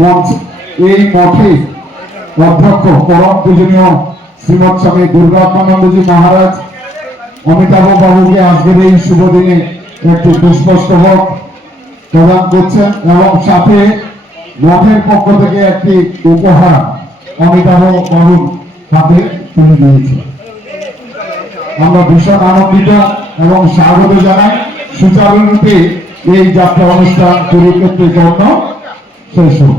মঞ্চ এই মঠে অধ্যক্ষ পরম পূজনীয় শ্রীমৎ স্বামী দুর্গাত্মানন্দজি মহারাজ অমিতাভ বাবুকে আজকের এই শুভ দিনে একটি পুষ্পস্তবক প্রদান করছেন এবং সাথে মঠের পক্ষ থেকে একটি উপহার অমিতাভ বাবুর হাতে তুলে দিয়েছে। আমরা ভীষণ আনন্দিত এবং স্বাগত জানাই। সুচারুরূপে এই যাত্রা অনুষ্ঠান কুরুক্ষেত্রের জন্য শেষ হোক।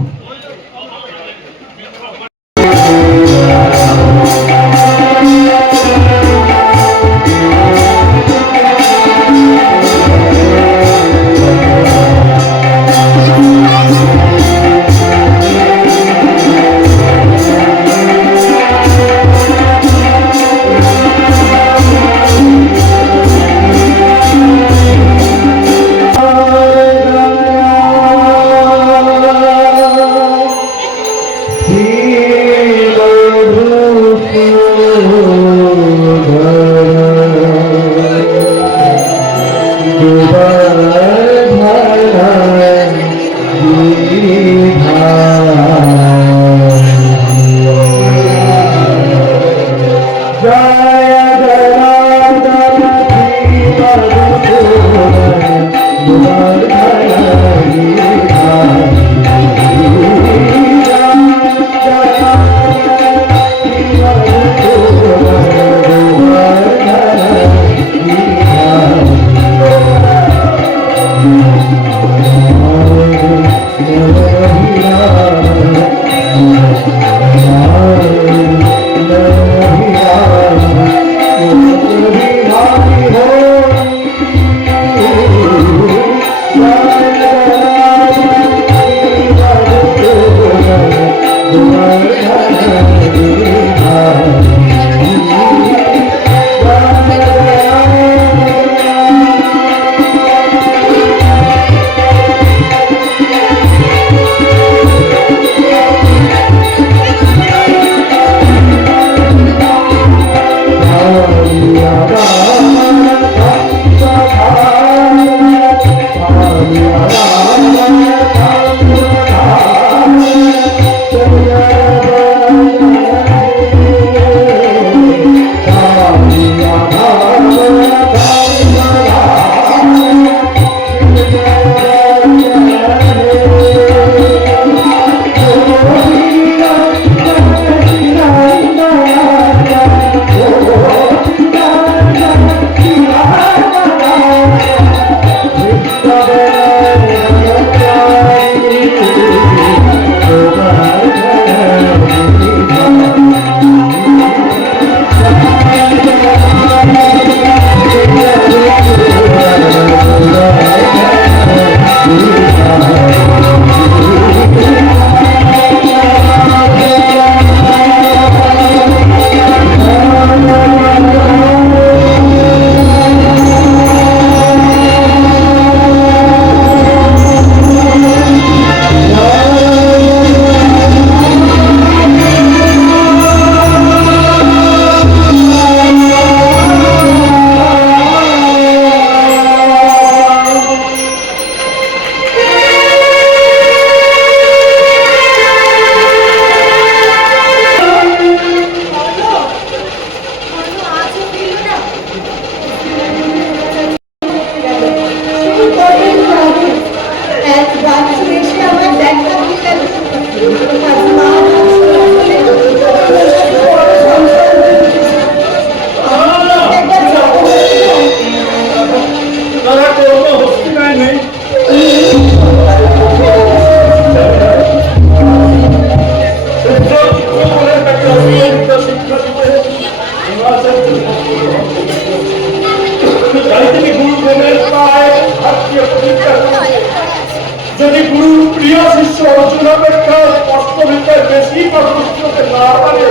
যদি গুরু প্রিয় শিষ্য অর্জুন অপেক্ষা স্পষ্ট ভিতরে বেশি করতে না পারে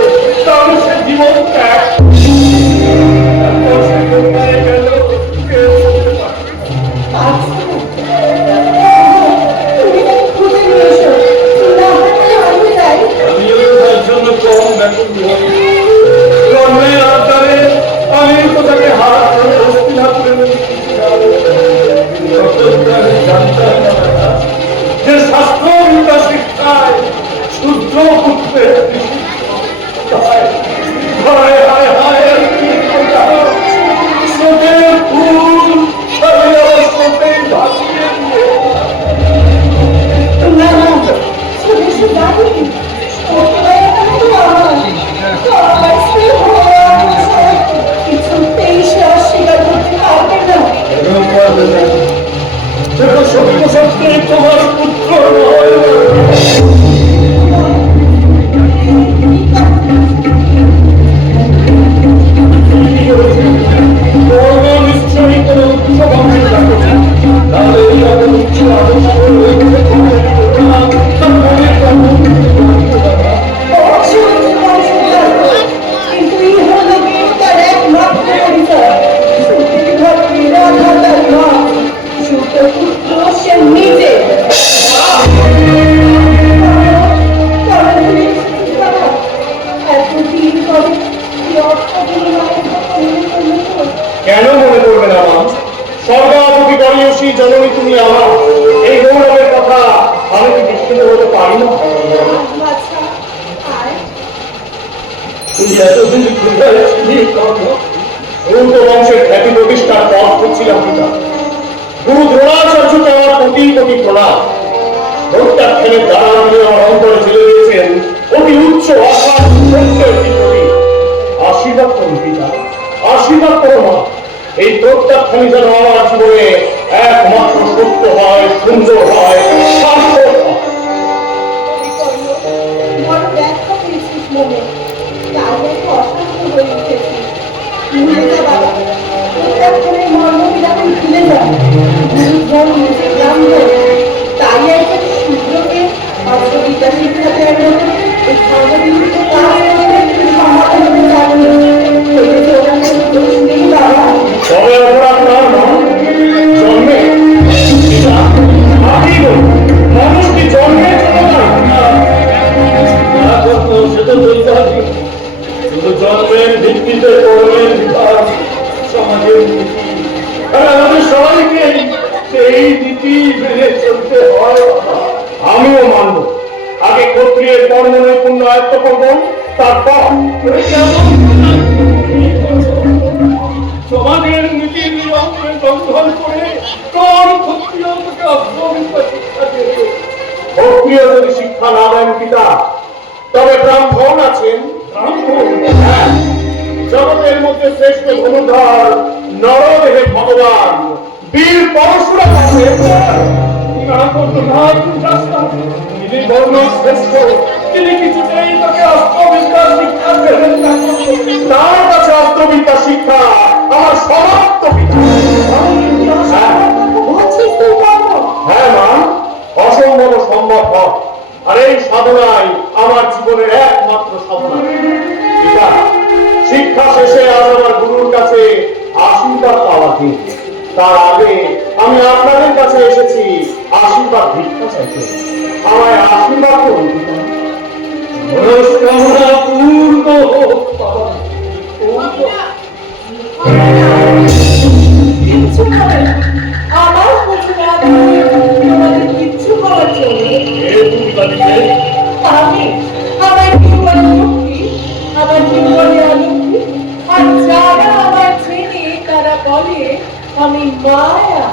তাহলে সে জীবন ত্যাগ আমি তো তাকে হাত ধরে হস্তিনাপুরে যে শাস্ত্র সৌত বংশের খ্যাতি প্রতিষ্ঠার পথ খুঁজছিলাম পিতা। গুরু দ্রোণাচার্যকে আমার কোটি কোটি প্রণাম। প্রত্যাখ্যানের দ্বারা তিনি আমার অন্তরে ছেড়ে দিয়েছেন অতি উচ্চ আশার সত্য একটি কবি। আশীর্বাদ করুন পিতা, আশীর্বাদ করো মা। এই প্রত্যাখ্যানী যেন আমার জীবনে একমাত্র সত্য হয়, সুন্দর হয়, সার্থক হয়। বড় ব্যথা পেয়েছিস মনে, তার মতো অশান্ত হয়ে উঠেছিস। ভুলে যা বাবা, প্রত্যাখ্যানের মর্ম বিরাটন ভুলে যা। গুরুজন নিজে গ্রাম ধরে, তাই একজন শূদ্রকে অস্ত্রবিদ্যা শিক্ষা দেওয়ার মতো এই ধর্মবিরুদ্ধ কাজ করতে তুই সমাধান হতে চাইনি। এতে ওনার কোনো দোষ নেই বাবা। তবে অপরাধ তার নয়, জন্মে। পিতা, আপনি বলুন, মানুষ কি জন্মের জন্য না? সে তো ঐতিহাসিক। শুধু জন্মের ভিত্তিতে কর্মের বিভাগ, সমাজের নীতি। আর আমাদের সবাইকে সেই নীতি মেনে চলতে হয়। আমিও মানব, আগে ক্ষত্রিয়ের কর্ম নৈপুণ্য আয়ত্ত করব, তারপর সমাজের নীতি নিয়মের লঙ্ঘন করে কোন ক্ষত্রিয়কে অস্ত্রবিদ্যা শিক্ষা দেবে? ক্ষত্রিয় যদি শিক্ষা না দেন পিতা, তবে ব্রাহ্মণ আছেন। ব্রাহ্মণ, হ্যাঁ, জগতের মধ্যে শ্রেষ্ঠ ধনুধর নরদেহে ভগবান বীর পরশুরাম আছেন। তিনি বর্ণ শ্রেষ্ঠ, তিনি কিছুতেই তাকে অস্ত্রবিদ্যা শিক্ষা দেবেন না। তার কাছে অস্ত্রবিদ্যা শিক্ষা আমার সমাপ্ত পিতা। হ্যাঁ মা, অসম্ভব সম্ভব হয়। আর এই সাধনাই আমার জীবনের একমাত্র সাধনা। পিতা, শিক্ষা শেষে আজ আমার গুরুর কাছে আশীর্বাদ পাওয়া দিন। তার আগে আমি আপনাদের কাছে এসেছি আশীর্বাদ ভিক্ষা চাইতে। আমায় আশীর্বাদ করুন পিতা। মনস্কামনা পূর্ণ হোক বাবা। কিচ্ছু করে না। আমার কাছে না দিয়ে তোমাদের কিচ্ছু করার জন্য আমি আমার জীবনে লক্ষ্মী, আমার জীবনে অলক্ষ্মী। আর যারা আমার চেনে তারা বলে আমি মায়া।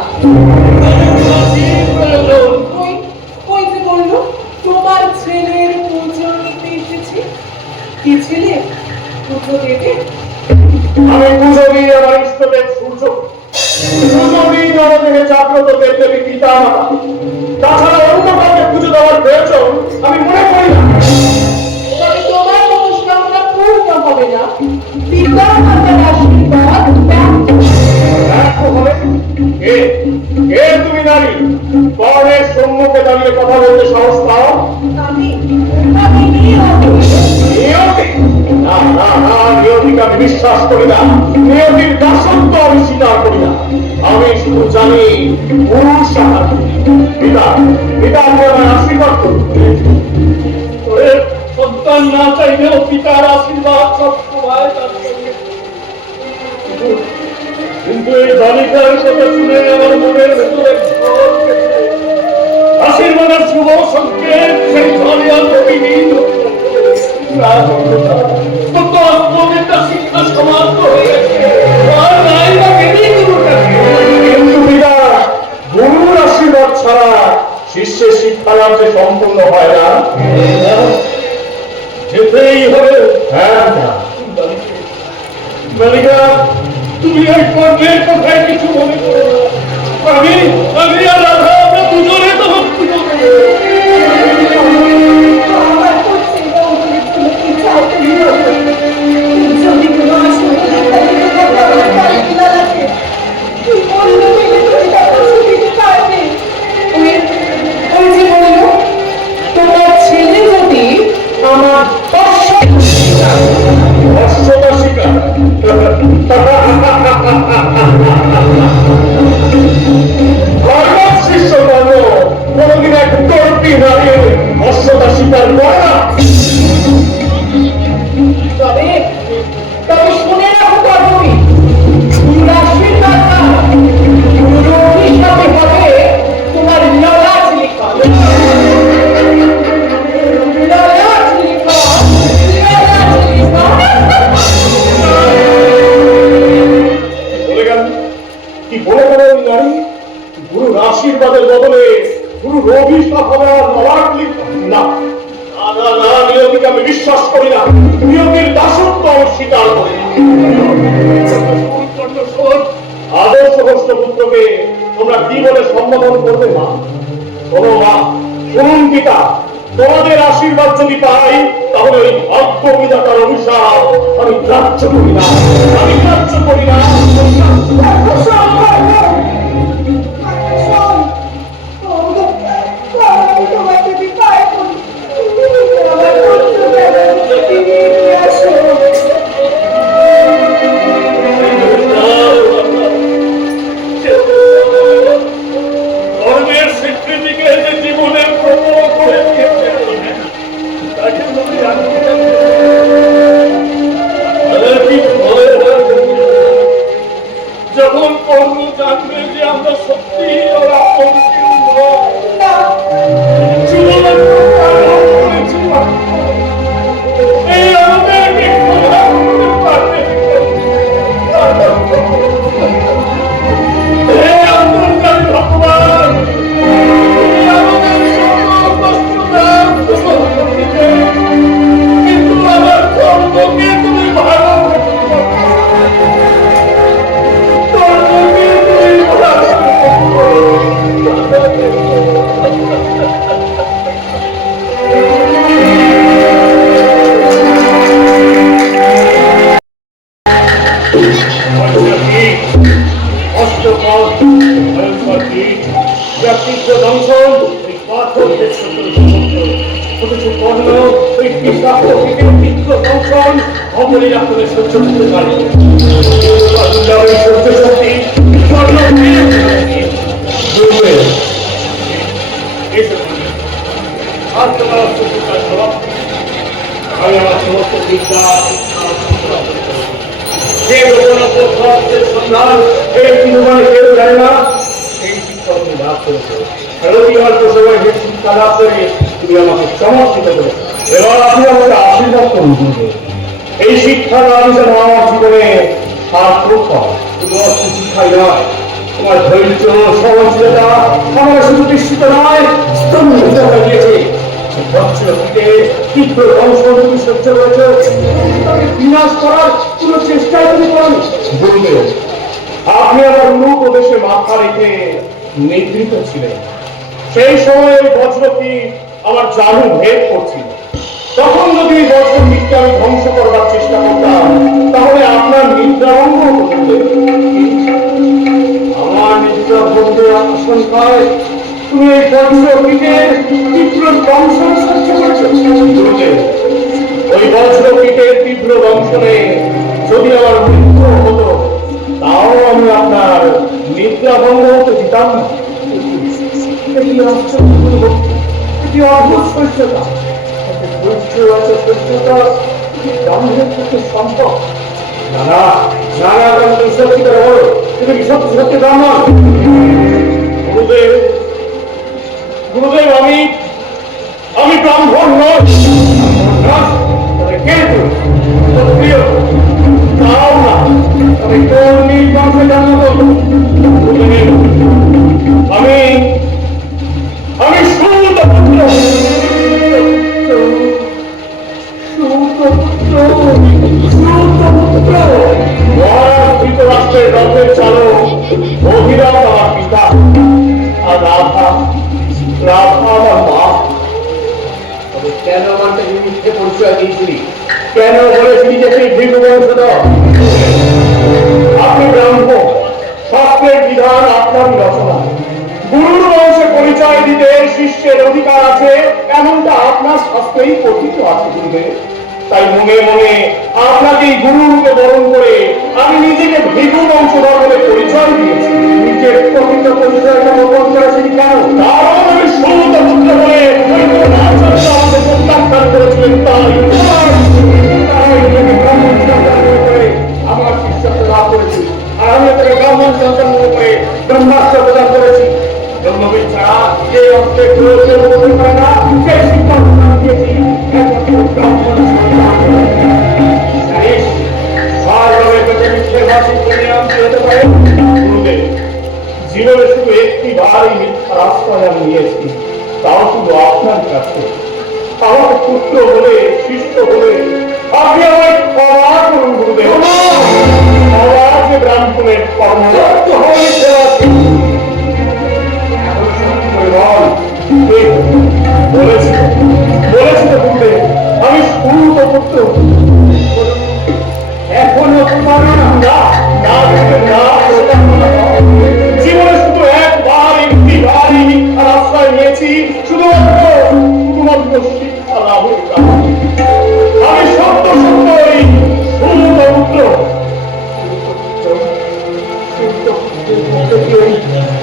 ওই যে বললো তোমার ছেলের পুজো নিতে এসেছি। কি ছেলে পুজো দেবে? আমি পুজো দিই আমার ইষ্টদেব সূর্য, পুজো দিই নরদেহে জাগ্রত দেবদেবী পিতা মাতা। তাছাড়া অন্য কাউকে পুজো দেওয়ার প্রয়োজন আমি মনে করি না। তবে তোমার মনস্কামনা পূর্ণ হবে না। পিতা মাতার আশীর্বাদ ব্যর্থ। ব্যর্থ হবে? কে কে তুমি নারী? কর্ণের সম্মুখে দাঁড়িয়ে কথা বলতে সাহস পাও? আমি নিয়তি। নিয়তি? না না না, নিয়তিকে আমি বিশ্বাস করি না। নিয়তির দাসত্ব আমি স্বীকার করি না। আমি শুধু জানি পুরুষ সাহায্য। পিতা, পিতা আপনি আমার আশীর্বাদ করুন। সন্তান না চাইলেও পিতার আশীর্বাদ সবসময় তার সঙ্গে। কিন্তু এই বালিকার কথা শুনে আমার মনের ভেতরে ঝড় উঠেছে। আশীর্বাদের শুভ সংকেত সেই ঝড়ে আর প্রতিদিন শিক্ষা সমাপ্ত হয়ে গেছে। আর নাই বা কেনই গুরুটাকে। কিন্তু পিতা, গুরুর আশীর্বাদ ছাড়া শিষ্যের শিক্ষালাভ যে সম্পূর্ণ হয় না। যেতেই হবে। হ্যাঁ বালিকা, তুমি ওই কর্মের কথায় কিছু মনে করো না। আমি আর রাধা আমরা দুজনে তোমার পুজো দেবো। আমার তো সেটা ওদের জন্য কি চাইতে হবে। যদি কোনো আশীর্বাদ দিতে থাকে আমার তার কিনা লাগে। তুই বললো মেলে তুমি তাকে সুবিধে পারবে। ওই যে বললো তোমার ছেলে যদি আমার অশ্বতা শিকার শিষ্য কর্ম কোনদিন এক তর্পি নারীর অশ্বতা স্বীকার করে না। তবে তবে শুনে রাখো কর্মী, গুরুর আশীর্বাদ না, গুরুর অভিশাপে হবে তোমার ললাট লিখন। ললাট লিখন, ললাট লিখন। অভিশাপ হবে আমার বাবার না না না না, নিয়তিকে আমি বিশ্বাস করি না। নিয়তির দাসত্ব আমি স্বীকার করি না। আদর্শ ভ্রষ্ট পুত্রকে তোমরা কি বলে সম্বোধন করবে মা? শোনো মা, শুনুন পিতা, তোমাদের আশীর্বাদ যদি পাই তাহলে ওই ভাগ্য বিধাতার অভিশাপ আমি গ্রাহ্য করি না, আমি গ্রাহ্য করি না। ধর্মের স্বীকৃতিকে যে জীবনের প্রবল করে দিয়েছে তাকে যদি যখন কর্ম জানবে যে আমরা সত্যি ওরা এই আমাদেরকে ক্ষমা করতে পারবে। হে অন্তর্যামী ভগবান, তুমি আমাদের সকল কষ্ট দাও, কিন্তু আমার কর্মকে তুমি ভালোবাসো। কর্মকে তুমি ভালোবাসো। ব্যক্তিত্ব দংশন ওই পাথর কর্ণ ওই বিষাক্ত তীব্র দংশন অবলীলা করে সহ্য করতে পারে। সহ্য শক্তি আমি আমার সমস্ত বিদ্যা যে সন্ধান এই জীবনে কেউ জানে না, সেই শিক্ষা তুমি লাভ করেছো। রবি অল্প সময় যে শিক্ষা লাভ করে তুমি আমাকে সমর্থিত করেছো। এবার আপনি আমাকে আশীর্বাদ করুন। এই শিক্ষা আমি যেন আমার জীবনে সার্থক হয়। শুধু অস্ত্র শিক্ষাই নয়, তোমার ধৈর্য সহনশীলতা আমার শুধু বিস্মিত নয়, স্তম্ভিত হয়ে গিয়েছে। তীব্র দংশন তুমি সহ্য করেছো, তাকে বিনাশ করার কোন চেষ্টাই তুমি করনি। বলবে আপনি আমার অনুপদেশে মাথা রেখে নিদ্রিত ছিলেন। সেই সময় বজ্রটি আমার জানু ভেদ করছিল। তখন যদি বজ্রটিকে আমি ধ্বংস করবার চেষ্টা করতাম তাহলে আপনার নিদ্রাভঙ্গ হতে। আমার নিদ্রাভঙ্গের আশঙ্কায় তুমি এই বজ্রটিকে তীব্র দংশন সহ্য করেছো। ওই বজ্রটিকের তীব্র দংশনে যদি আমার মৃত্যু হতো তাও আমি আপনার নিদ্রাভঙ্গ হতে দিতাম না। অদ্ভুত সহ্যতা, সম্ভব না। সত্যি করে বলো, তুমি কি সত্যি সত্যি ব্রাহ্মণ? গুরুদেব, গুরুদেব, আমি ব্রাহ্মণ নই। কিন্তু ক্ষত্রিয় তাও না, আমি কোন বংশে জন্ম করব? আমি সুতপুত্র। ধৃতরাষ্ট্রের রথের চালক অভিরাম আমার পিতা, আর রাধা আমার মা। তবে কেন আমাকে মিথ্যে পরিচয় দিয়েছিলি? কেন বলেছিলি যে সেই ভৃগু বংশধর? আপনি ব্রাহ্মণ, শাস্ত্রের বিধান আপনারই রচনা। গুরুর বংশে পরিচয় দিতে শিষ্যের অধিকার আছে এমনটা আপনার শাস্ত্রেই কথিত আছে। গুরুদেব, তাই মনে মনে আপনাকে গুরুকে বরণ করে আমি নিজেকে ভৃগু বংশধর বলে পরিচয় দিয়েছি। নিজের প্রকৃত পরিচয়টা গোপন করেছি কেন? কারণ আমি সৌতপুত্র বলে আমাকে প্রত্যাখ্যান করেছিলেন। আমার শিষ্যত্ব লাভ করেছি, আর আমি তাকে ব্রাহ্মণ সন্তান মনে করে ব্রহ্মাস্ত্র প্রদান করেছি। ব্রহ্মবিদ ছাড়া যে অর্থে প্রয়োজন হতে পারে না, সেই শিক্ষা প্রদান দিয়েছি একমাত্র ব্রাহ্মণ সন্তান। জীবনে শুধু একটি বার এই মিথ্যার আশ্রয় আমি নিয়েছি, তা রামপুরের কর্মরত হয়েছে বলেছি বলেছি তো বলতে আমি শুরু তো পুত্র এখনো পারো না না না না জীবনে শুধু একটি মিথ্যার আশ্রয় নিয়েছি শুধুমাত্র শিক্ষা লাভের কারণে আমি সত্য সত্যই শুরু তো পুত্র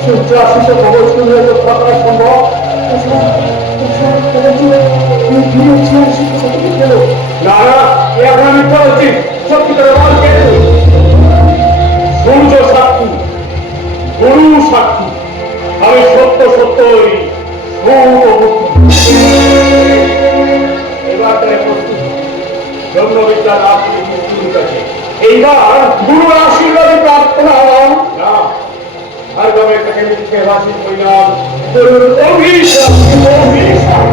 সূর্য আসিতে খবর শুনলে তো থাকা সম্ভব না না এ আপনার মিথ্যা হচ্ছে সত্যিকারের বল কে সূর্য সাক্ষী গুরু সাক্ষী আমি সত্য সত্যই এবার তাই প্রস্তুত ব্রহ্মবিদ্যা লাভ এইবার গুরুর আশীর্বাদে প্রার্থনা না আর গবে থেকে লিখে ভাষিত হইলাম গুরুর অভিশাপ অভিশাপ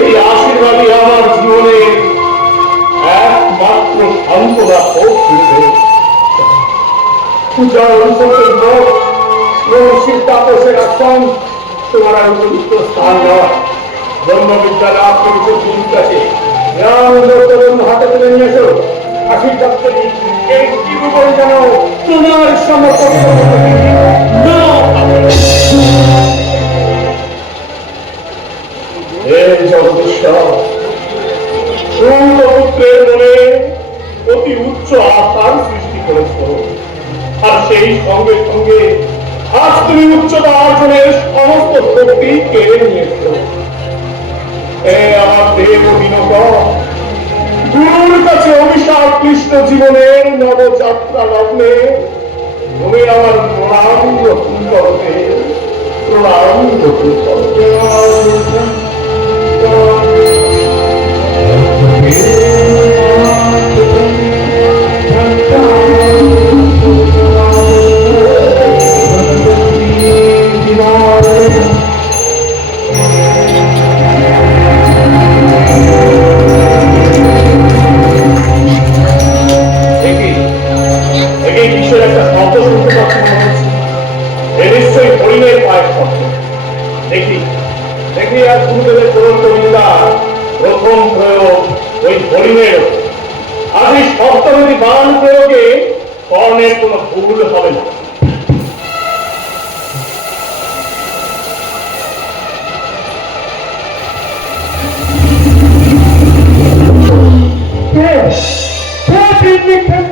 এই আশীর্বাদী আমার জীবনে একমাত্র সান্ত্বনা তাপসের আসন তোমার আর উপযুক্ত স্থান নয় ব্রহ্মবিদ্যা লাভ করেছে গুরুর কাছে হাতে তুলে নিয়ে এসো আশীর্বাদ করি এই জীবন যেন তোমার সমর্থন পুত্রের মনে অতি উচ্চ আশার সৃষ্টি করেছ আর সেই সঙ্গে সঙ্গে আজ তুমি উচ্চতা অর্জনের সমস্ত শক্তি কেড়ে নিয়েছ আমার দেব বিনোদন গুরুর কাছে অভিশাপ কৃষ্ণ জীবনের নবযাত্রা লগ্নে তুমি আমার প্রণাম গ্রহণ করবে প্রণাম গ্রহণ করবে প্রথম প্রয়োগ ওই হরিণের আজ এই সপ্তমী বান প্রয়োগে কর্ণের কোন ভুল হবে না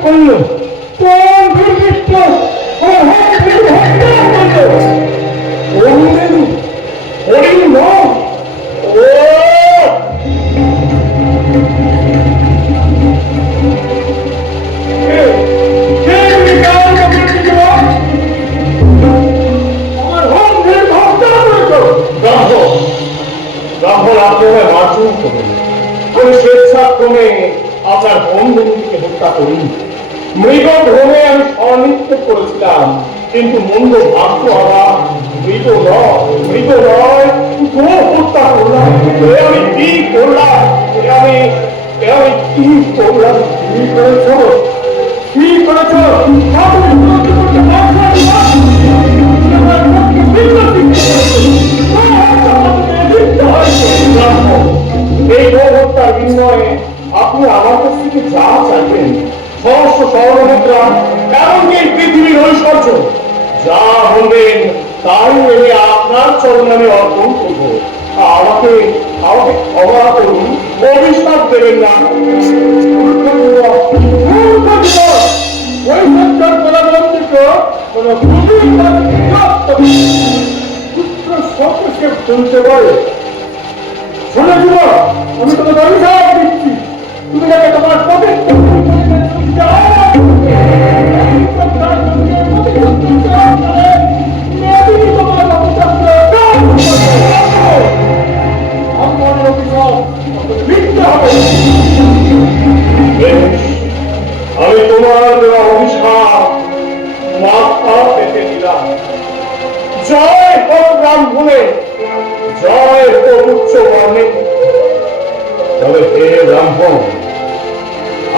করলো কোন দুর্বৃত্ত হরিণ নয় আমি স্বেচ্ছাক্রমে আপনার বন্ধুকে হত্যা করি মৃগ ভ্রমে আমি স্বনিত্য করেছিলাম কিন্তু মন্দ ভাগ্য আমার মৃত নয় গো হত্যা করলাম আমি কি করলাম আমি কি করলাম কি করেছ কি করেছ এই গৌরবতার বিনিময়ে আপনি আমার কাছ থেকে যা চাইবেন সহস্র স্বর্ণমুদ্রা এমনকি এই পৃথিবীর ঐশ্বর্য যা বলবেন তাই এনে আপনার চরণে অর্পণ করবো আমাকে আমাকে ক্ষমা করুন, অভিশাপ দেবেন না। ওই সত্তর পরাবর্তিত কোন পুত্র সে চলতে পারে। শোনো যুবক, আমি তোমাকে অভিশাপ দিচ্ছি, তুমি যাতে তোমার পবিত্র আমি তোমার দেওয়া অভিশাপ মাথা পেতে দিলাম। জয় হোক ব্রাহ্মণে, জয় হোক উচ্চ বর্ণে। তবে হে ব্রাহ্মণ,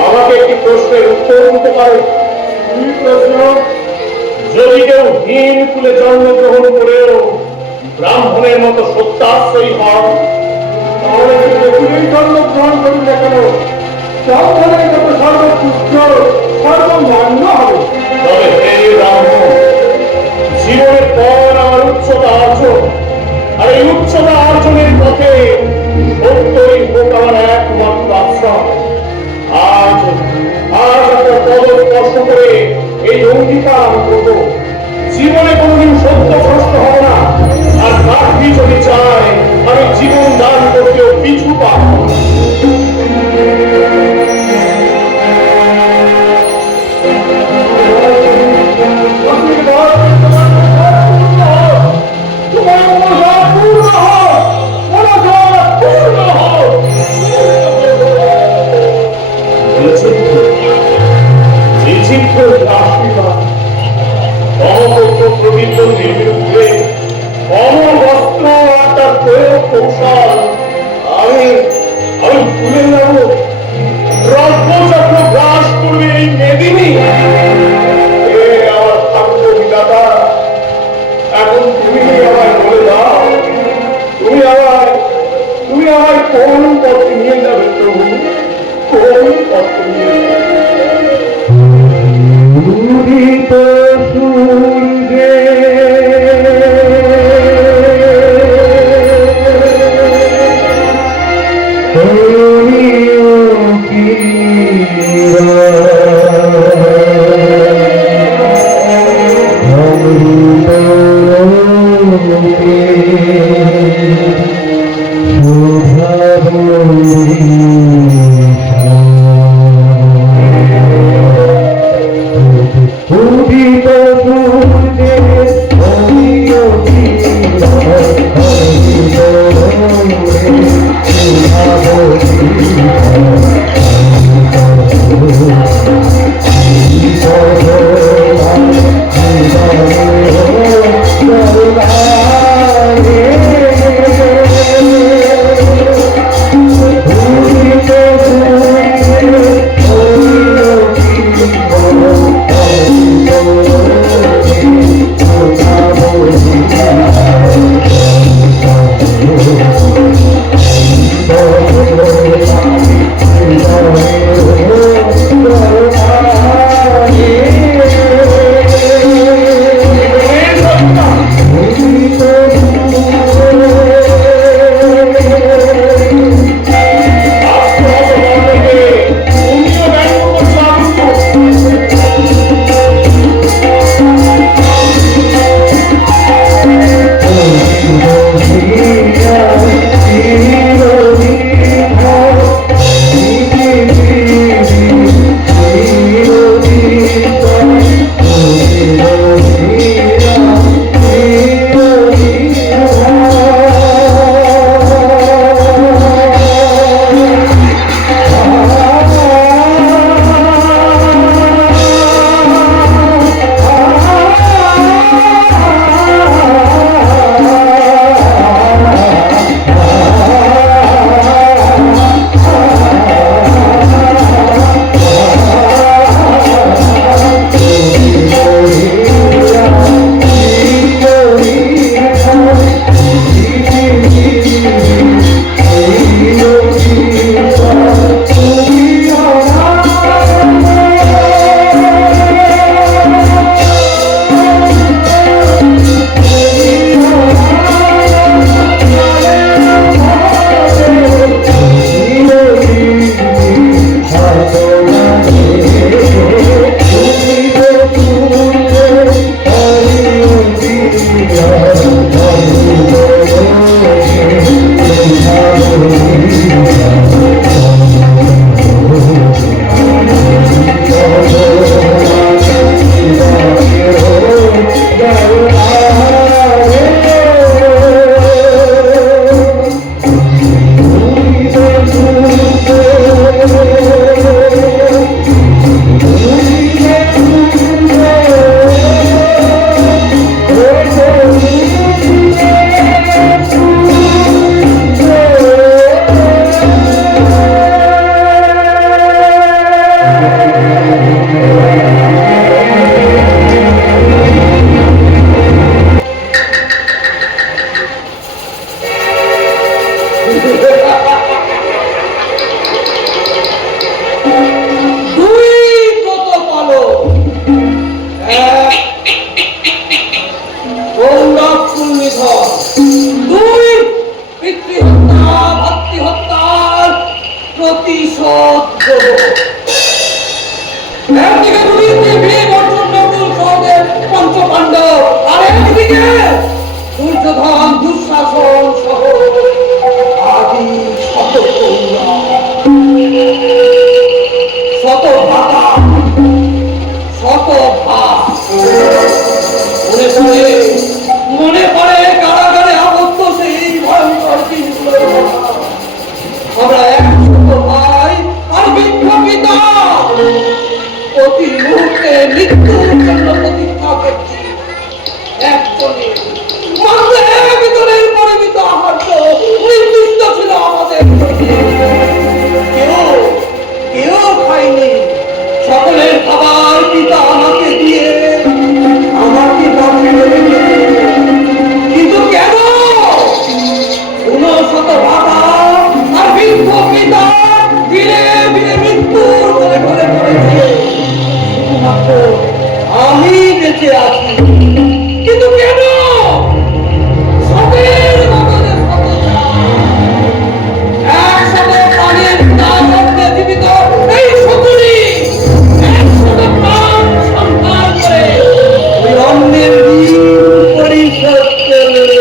আমাকে একটি প্রশ্নের উত্তর দিতে পারে? কি প্রশ্ন? যদি কেউ হীন কুলে জন্মগ্রহণ করেও ব্রাহ্মণের মতো সত্যাশ্রয়ী হন, তাহলে জন্মগ্রহণ করুন না কেন, ব্রাহ্মণের মতো সর্বপুত্র সর্বমান্য হবে। তবে হে ব্রাহ্মণ, জীবনের পর আমার উচ্চতা অর্জন, আর এই উচ্চতা অর্জনের পথে সত্যই হোক আমার একমাত্র আশ্রম। আজ আজ আপনার পদ স্পর্শ করে এই অঙ্গীকার আমি করবো, জীবনে কোনোদিন সত্য ভ্রষ্ট হবে না। আর প্রার্থী যদি চায় আমি জীবন দান করতেও পিছু পাব না। প্রতিদ্বন্দ্বীর বিরুদ্ধে অমর বস্ত্র আর তার প্রয়োগ কৌশল আমি আমি ভুলে যাব। রক্তচক্র গ্রাস করবে এই মেদিনী। এ আমার ভাগ্য বিধাতা, এখন তুমি আমায় বলে দাও, তুমি আমায় কোন পথে নিয়ে যাবে প্রভু, কোন পথে নিয়ে যাবে? দুই ব্রত পালো, এক গৌরবফুল নিধন, দুই পিতৃহত্যা মাতৃহত্যার প্রতিশোধ গ্রহণ। একদিকে দুর্নীতি ভীম অর্জুন নকুল সহদেব পঞ্চপাণ্ডব, আর একদিকে দুর্যোধন দুঃশাসন সহ আদি শত কৌরব, শত ভাতা, শত ভাত। মনে পড়ে কারাগারে আবদ্ধ সেই ভয়ঙ্কর দিনগুলোর কথা। আমরা একশত ভাই আর বিপ্লবিতা প্রতি মুহূর্তে মৃত্যুর জন্য প্রতীক্ষা করছি। একজনের মাত্র একজনের পরিমিত আহার নির্দিষ্ট ছিল আমাদের। কেউ খায়নি। সকলের খাবার পিতা আমাকে দিয়ে আমাকে বাঁচিয়ে রেখেছে। কিন্তু কেন? ৬৯ বাধা আর বৃদ্ধ পিতা ধীরে ধীরে মৃত্যুর কোলে ঢলে পড়েছে। শুধুমাত্র আমি বেঁচে আছি। কিন্তু কেন? সতের বদলে শতটা। একসাথে প্রাণের নাম রক্ষে জীবিত এই শকুনি একসাথে প্রাণ সন্ধান করে ওই অন্যের ঋণ পরিশোধ করবে।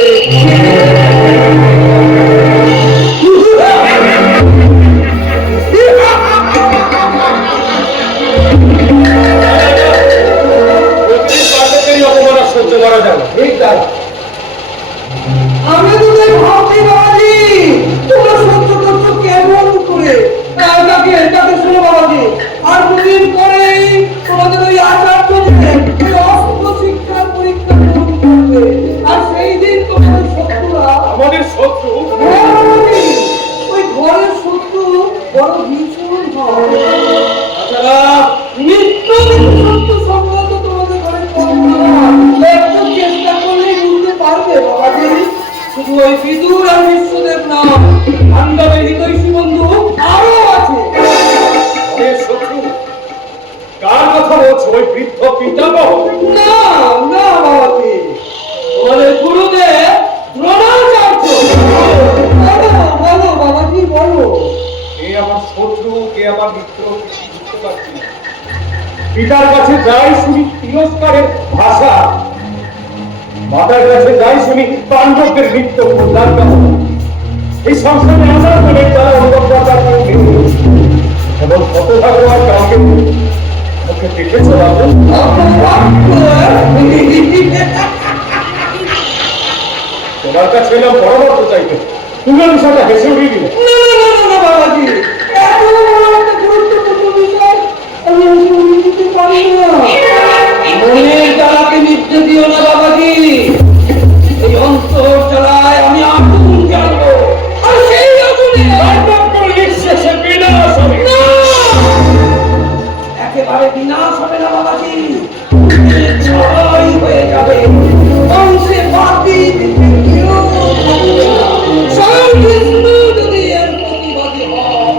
সহ্য করা যাবে ঠিক তাই। আমি তোদের ভাবছি বাবাজি, তোমরা সহ্য করছো কেমন করে? এটাকে শোনো বাবাজি, আর দুদিন পরেই তোমাদের ওই আচার্য ওই অস্ত্র শিক্ষা পরীক্ষা করবে। আর সেই দিন তোমাদের শত্রুরা আমাদের শত্রু। হ্যাঁ বাবাজি, ওই ঘরের শত্রু বড় ভীষণ হয়। তাছাড়া নিত্য শত্রু সংক্রান্ত তোমাদের ঘরে কম না। একটু চেষ্টা করলেই বুঝতে পারবে বাবাজি। শুধু ওই বিদুর আর বিশ্বদেব না, পাণ্ডবের হিতৈষী বন্ধু আরো আছে। আমাদের শত্রু কার কথা বলছো? ওই বৃদ্ধ পিতামহ? না না বাবাজি, তোমাদের গুরুদেব দ্রোণাচার্য। বলো বাবাজি বলো। কে আমার শত্রু কে আমার মিত্র কিছু বুঝতে পারছি না। পিতার কাছে যাই শুনি তিরস্কারের ভাষা, মাতার কাছে যাই শুনি পাণ্ডবদের নিত্য কল্যাণ কামনা। এই সংসারে আমার মনে যারা অনুভব করার কেউ নেই, এবং হতভাগ্য আর কাউকে ওকে দেখেছো বাবু? তোমার কাছে এলাম পরামর্শ চাইতে, তুমি বিষয়টা হেসে উড়িয়ে দিলে। বাবাজি, এত বড় একটা গুরুত্বপূর্ণ বিষয় আমি উড়িয়ে দিতে পারি না। মনের জ্বালাকে নিভতে দিও না বাবাজি। এই অন্তর জ্বালায় আমি আগুন জ্বালবো, আর সেই আগুনে নিঃশেষে বিনাশ হবে। না, একেবারে বিনাশ হবে না বাবাজি। ছাই হয়ে যাবে, বংশে বাতি দিতে কেউ থাকবে না। স্বয়ং বিষ্ণু যদি এর প্রতিবাদী হন,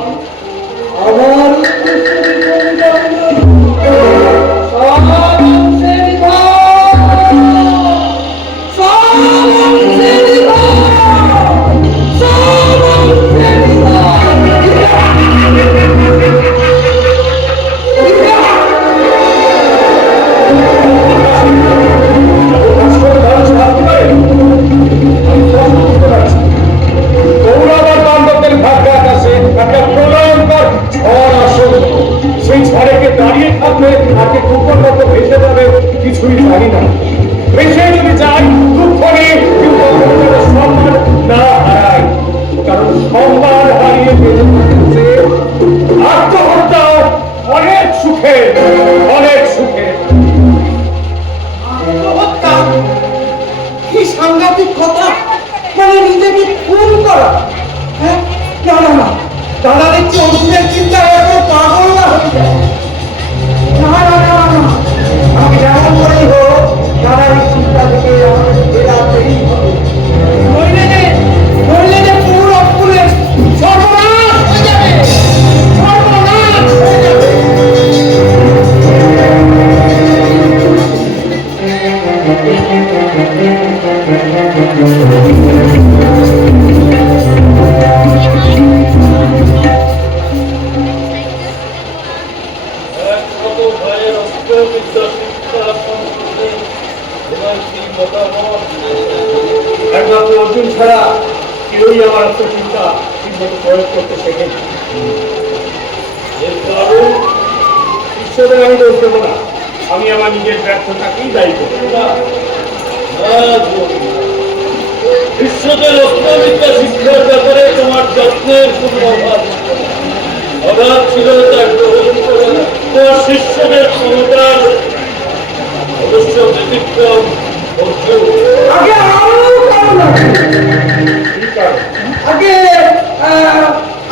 আমার উদ্দেশ্য বিফল যাবে না। সব অংশে বিভাগ, সব অংশে বিভাগ, সব অংশে বিভাগ। কৌরব আর পাণ্ডবদের ভাগ্য আকাশে একটা প্রলয়ঙ্কর ঝড় আসল। সেই ঝড়েকে দাঁড়িয়ে থাকবে তাকে কুকুরমতো ভেসে যাবে কিছুই জানি না। ভেসে যদি যাই দুঃখ নেই, কিন্তু যেন সম্মান না হারাই। কারণ সম্মান হারিয়ে বেঁচে থাকছে আত্মহত্যা অনেক সুখে, অনেক সুখে। আত্মহত্যা? কি সাংঘাতিক কথা! মানে নিজেকে খুন করা? হ্যাঁ, না না না, দাদা দেখছি অর্জুনের চিন্তা এত পাগল না হয়ে যায়। বিদ্যা শিক্ষা সম্পর্কে তোমার কি মতামত? একমাত্র অর্জুন ছাড়া কেউই আমার আত্মচিন্তা ঠিকমতো প্রয়োগ করতে শেখেনি। এর কারণ ঈশ্বরের আমি দোষ দেবো না, আমি আমার নিজের ব্যর্থতাকেই দায়ী করব। বিশ্বদের অস্ত্রবিদ্যা শিক্ষার ব্যাপারে তোমার যত্নের কোনো অভাব ছিল না। অভাব ছিল তা গ্রহণ করা তোমার শিষ্যদের ক্ষমতার অবশ্য ব্যতিক্রম অর্জুন। আগে আরো কারণ আছে। কি কারণ? আগে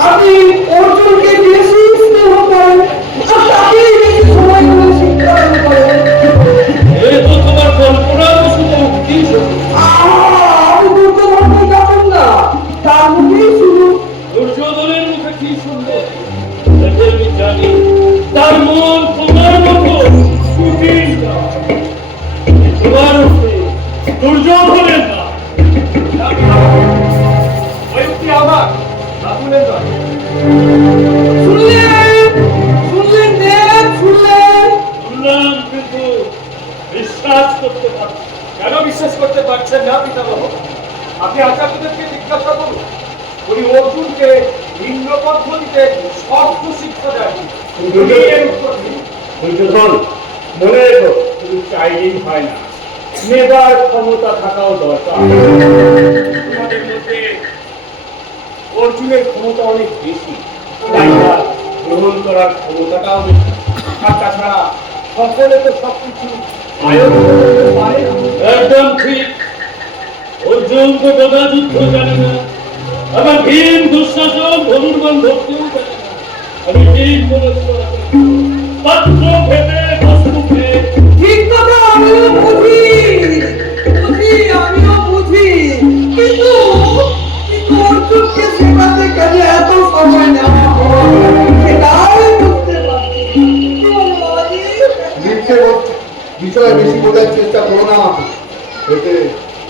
আপনি অর্জুনকে বেশি স্নেহ করেন আর তাকেই বেশি সময় করে শিক্ষা দান করেন। এই তো তোমার কল্পনার শুধু উক্তি আপনি দুর্যোধন যাবেন না, তার মুখেই শুধু দুর্যোধনের মুখে কি শুনবো? তাকে আমি জানি তার মন তোমার মতো কুটিল না। তোমার উপরে দুর্যোধনের না। ওই উক্তি আমার রাহুলের নয়। শুনলেন দেব, শুনলেন। শুনলাম কিন্তু বিশ্বাস করতে পারছি না। কেন বিশ্বাস করতে পারছেন না পিতামহ? আপনি আচার্যদেরকে জিজ্ঞাসা করুন, উনি অর্জুনকে ভিন্ন পদ্ধতিতে শর্ত শিক্ষা দেন। উনি এর উত্তর দিন। দুর্যোধন, মনে রেখো, শুধু চাইলেই হয় না, নেবার ক্ষমতা থাকাও দরকার। তোমাদের মধ্যে অর্জুনের ক্ষমতা অনেক বেশি, তাই তার গ্রহণ করার ক্ষমতাটাও বেশি। আর তাছাড়া সকলে তো সবকিছু আয়ত্ত করতে পারে না। একদম ঠিক। অর্জুন তো গদা যুদ্ধ জানে না, আবার ভীম দুঃশাসন ধনুর্বান ধরতেও জানে না। আমি ঠিক বলেছি, পাত্র ভেবে বস্তু ভেদ। ঠিক কথা, আমিও বুঝি, আমিও বুঝি, কিন্তু অর্জুনকে শেখাতে গেলে এত সময় নেওয়া হয়, সেটাই বুঝতে পারছি। কি বলো বাবাজি? লিখে বিষয় বেশি বোঝার চেষ্টা করো না, এতে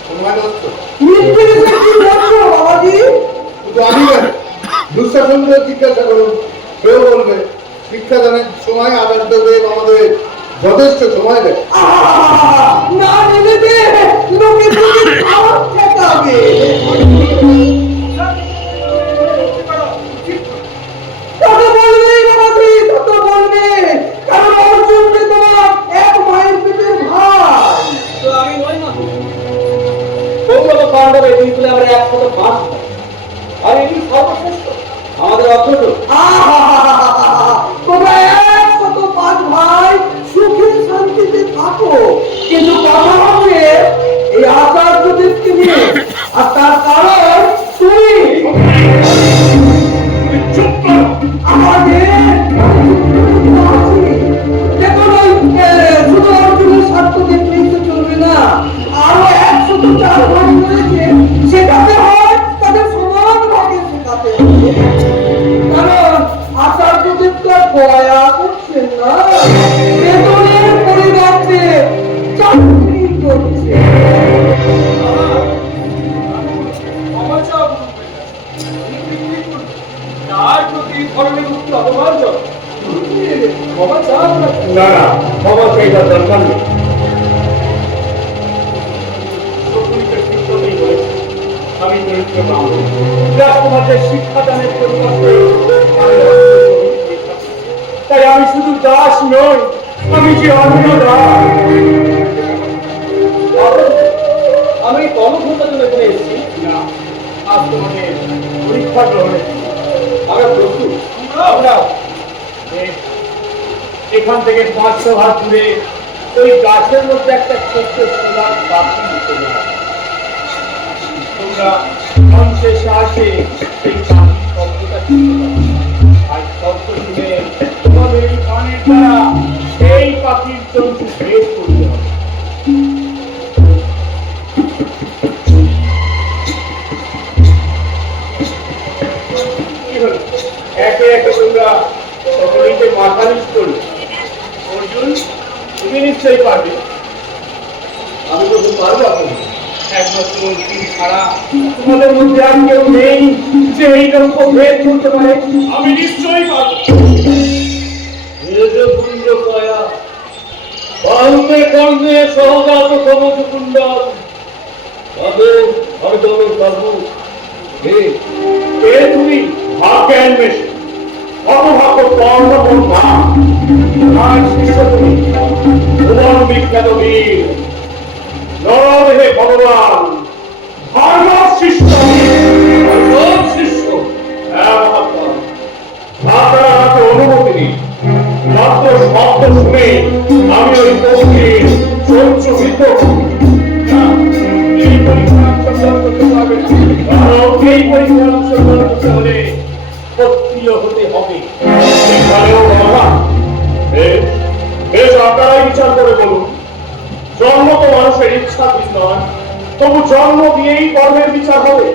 সময় নষ্ট। মিথ্যে এসে কি বলছো বাবাজি? শুধু আমি কেন, দুঃশাসনকে জিজ্ঞাসা করুন, কেউ বলবে শিক্ষাদানের সময় আচার্যদেব আমাদের যথেষ্ট সময় দেয়। না নিলে যে লোকে তোকে খারাপ ঠেকাবে। তত বলবে বাবাজি, তত বলবে, কারণ অর্জুন যে তোমার এক মায়ের পেটের ভাই। তো আমি নই না, কৌরব পাণ্ডব এই দুই কুলে আমরা 105 আর ইনি সর্বশ্রেষ্ঠ, আমাদের অগ্রজ। তোমরা 105 ভাই সুখে শান্তিতে থাকো, কিন্তু কথা হবে এই আচার্যদেবকে নিয়ে, আর তার কারণ তুমি চুপ করো। আমাদের দেখুন, শুধু অর্জুনের স্বার্থ দেখলেই তো চলবে না, আরো 104 ভাগ রয়েছে, শেখাতে হয় তাদের সমান ভাগে শেখাতে হবে। কারণ আচার্যদেব তো আর দয়া করছেন না, বেতনের পরিবর্তে চাকরি করছে। ক্ষমা চাও গুরুদেব। উনি পৃথিবী করুন। তার প্রতি এই ধরনের উক্তি অপমানজনক। ক্ষমা চাও না। না, ক্ষমা চাইবার দরকার নেই। শত্রুকে ঠিকমতোই বলেছে, আমি দরিদ্র ব্রাহ্মণ। রাজকুমারদের শিক্ষাদানের পরিবর্তে আমি অর্থ দিয়ে থাকি। তাই আমি শুধু দাস নই, আমি যে অন্য দাস। আমি কর্মক্ষমতার জন্য এখানে এসেছি, না, আজ তোমাদের পরীক্ষা গ্রহণের দিন। আমরা প্রস্তুত। আমরা এখান থেকে 500 হাত দূরে ওই গাছের মধ্যে একটা ছোট্ট সোনার পাখি নিতে যাবো। তোমরা কণ্ঠের সাহায্যে সেই পাখির শব্দটা শুনতে পাবে। আর শব্দ শুনে তোমাদের এই কানের দ্বারা সেই পাখির তন্তু বেশ করতে হবে। কি হলো? একে একে তোমরা সকলেকে মাথা নিচ করলে। অর্জুন, তুমি নিশ্চয়ই পারবে। আমি তো পারবো আপনি। একমাত্র অর্জুন ছাড়া তোমাদের মধ্যে আর কেউ নেই যে এইরকম ভেদ করতে পারে। আমি নিশ্চয়ই পারবো। নিরজপুঞ্জ কয়া কর্ণে কর্ণে সহজাত সমজ কুণ্ডল তবে আমি তোমার বাবু কে তুমি? ভাগ্যে আনবে অপভাগ্য কর্ণ না আর শিষ্য তুমি তোমার বিখ্যাত বীর নরদেহে ভগবান ভার্গব শিষ্য ভার্গব শিষ্য। হ্যাঁ মহাত্মা, আপনারা আমাকে অনুমতি দিন। মাত্র শব্দ শুনে আমি ওই পক্ষীর চঞ্চুরিত এই পরীক্ষা অংশগ্রহণ করতে পারবে না। কারণ এই পরীক্ষা অংশগ্রহণ করতে হলে ক্ষত্রিয় হতে হবে। এখানেও বাবা বেশ বেশ আপনারাই বিচার করে বলুন। জন্ম তো মানুষের ইচ্ছাধীন নয়, তবু জন্ম দিয়েই কর্মের বিচার হবে।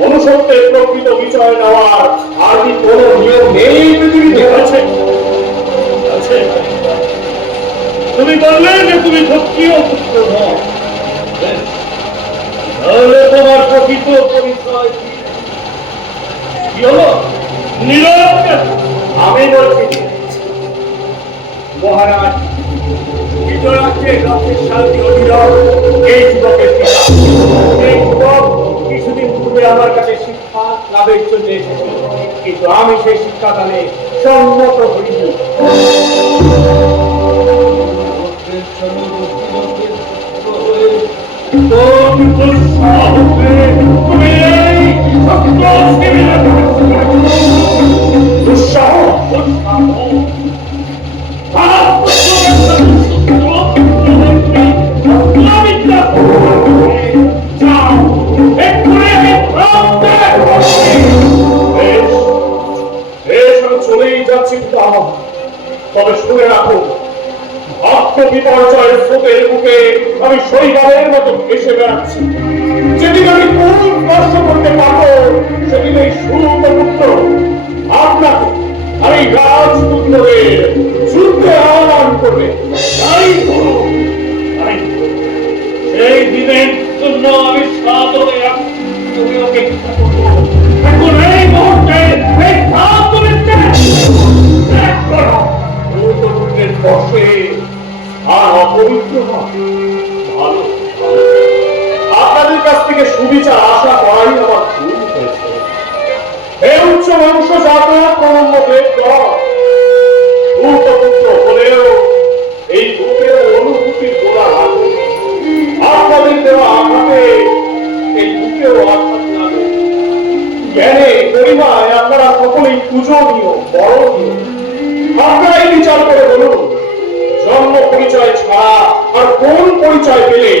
মনুষ্যত্বের প্রকৃত বিচার নেওয়ার আর কি কোনো নিয়ম নেই পৃথিবীতে? আছে আছে। তুমি বললে যে তুমি ক্ষত্রিয় পুত্র নও, বেশ, তাহলে তোমার প্রকৃত পরিচয় কি? কি হলো? নীরব কেন? আমি বলছি মহারাজ, ধৃতরাষ্ট্রের শক্তিশালী অধীরথ এই যুবকের পিতা। এই যুবক কিছুদিন পূর্বে আমার কাছে শিক্ষা লাভের জন্য এসেছিল, কিন্তু আমি সেই শিক্ষাদানে সম্মত হইনি। চলেই যাচ্ছি তবে শুনে রাখো, আত্মবিপর্যয়ের স্রোতের বুকে আমি শৈবালের মতো ভেসে বেড়াচ্ছি। যেদিন আমি কোন স্পর্শ করতে পারবো সেদিন এই সুপুত্র আপনাকে আর এই রাজপুত্রদের যুদ্ধে আহ্বান করবে। তাই করুন, তাই করুন। সেই দিনের জন্য আমি সাদরে তুমি অপেক্ষা করবো। এখন এই মুহূর্তে এই ভাব তুমি ত্যাগ করো। পুত্রের বর্ষে আর অপবিত্র নয়। ভালো ভালো। আপনাদের কাছ থেকে সুবিচার আশা করাই আমার ভুল হয়েছে। এই উচ্চ বংশ জাতক প্রণম্যদের পুত্র হলেও এই বুকের অনুভূতির গোড়া লাগে। আপনাদের দেওয়া আঘাতে এই বুকেও আঘাত লাগে। জ্ঞানে পরিমায় আপনারা সকলেই পূজনীয়, বড়নীয়। আপনারাই বিচার করে বলুন, জন্ম পরিচয় ছাড়া আর কোন পরিচয় পেলে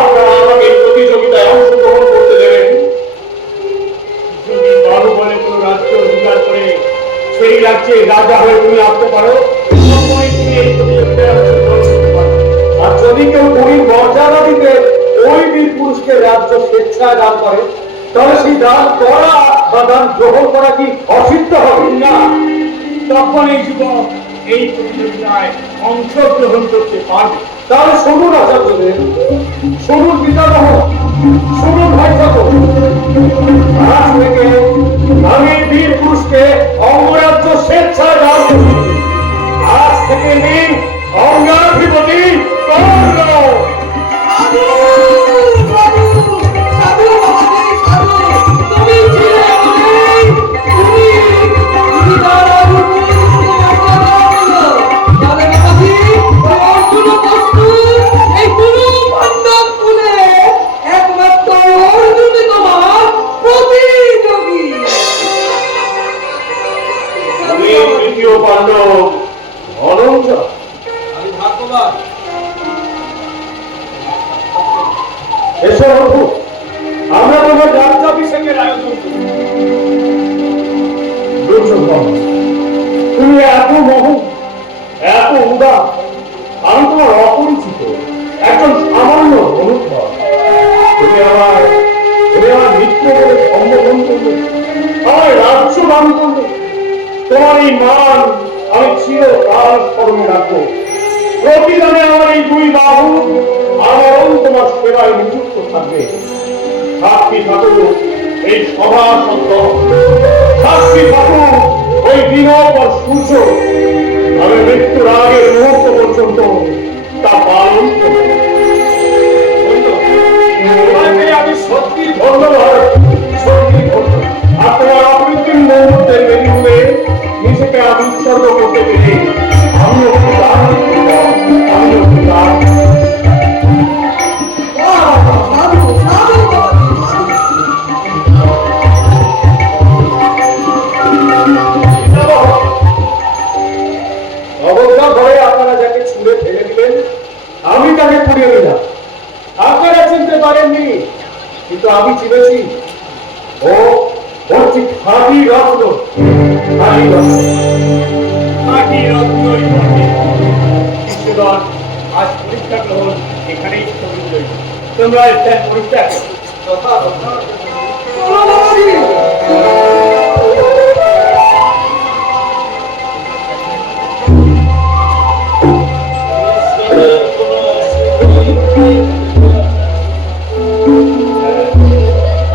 আপনারা আমাকে এই প্রতিযোগিতায় অংশগ্রহণ করতে দেবেন? যদি বাহুবলে কোন রাজ্য অধিকার করে সেই রাজ্যে রাজা হয়ে তুমি আসতে পারো, তখনই তুমি এই প্রতিযোগিতায় অংশগ্রহণ করতে পারো। আর যদি কেউ বড়ির মর্যাদা দিতে ওই বীর পুরুষকে রাজ্য স্বেচ্ছায় দান করে, তাহলে সেই দান করা বা দান গ্রহণ করা কি অসিদ্ধ হবে না? তখন এই যুবক এই প্রতিযোগিতায় অংশগ্রহণ করতে পারবে। তাহলে শুনুন আচার্যদের, শুনুন পিতামহ, শুনুন ভাই সকল, আজ থেকে আমি বীর পুরুষকে অঙ্গরাজ্য স্বেচ্ছায় দান করছি। আজ থেকে নেই অঙ্গাধিপতি কর্ণ। তৃতীয় পাণ্ডব ধনঞ্জয়। আমি ভাগ্যবান। এসো বন্ধু, আমরা তোমার রাজ্যাভিষেকের আয়োজন করি। দুর্যোধন, তুমি এত মহৎ, এত উদার, আমি তোমার অপরিচিত একজন সামান্য অনুভব। তুমি আমার মিত্র বলে সম্বোধন করলে, আমার রাজ্য দান করলে। তোমার এই মান আমি চিরকাল স্মরণে রাখবো। প্রতিদানে আমার এই দুই বাহু আমারও তোমার সেবায় নিযুক্ত থাকবে। সাক্ষী থাকুক এই সভা সত্য, সাক্ষী থাকুক ওই দিনপর সূর্য। আমি মৃত্যুর আগের মুহূর্ত পর্যন্ত তা পালন আমি চিনেছি। ও ওর ঠিক খাঁটি রত্ন, খাঁটি রত্ন। খাঁটি রত্নই বটে। শিষ্যগণ, আজ পরীক্ষা গ্রহণ এখানেই স্থগিত রইল। তোমরা একটা পরীক্ষা করো। চলো বাবাজি।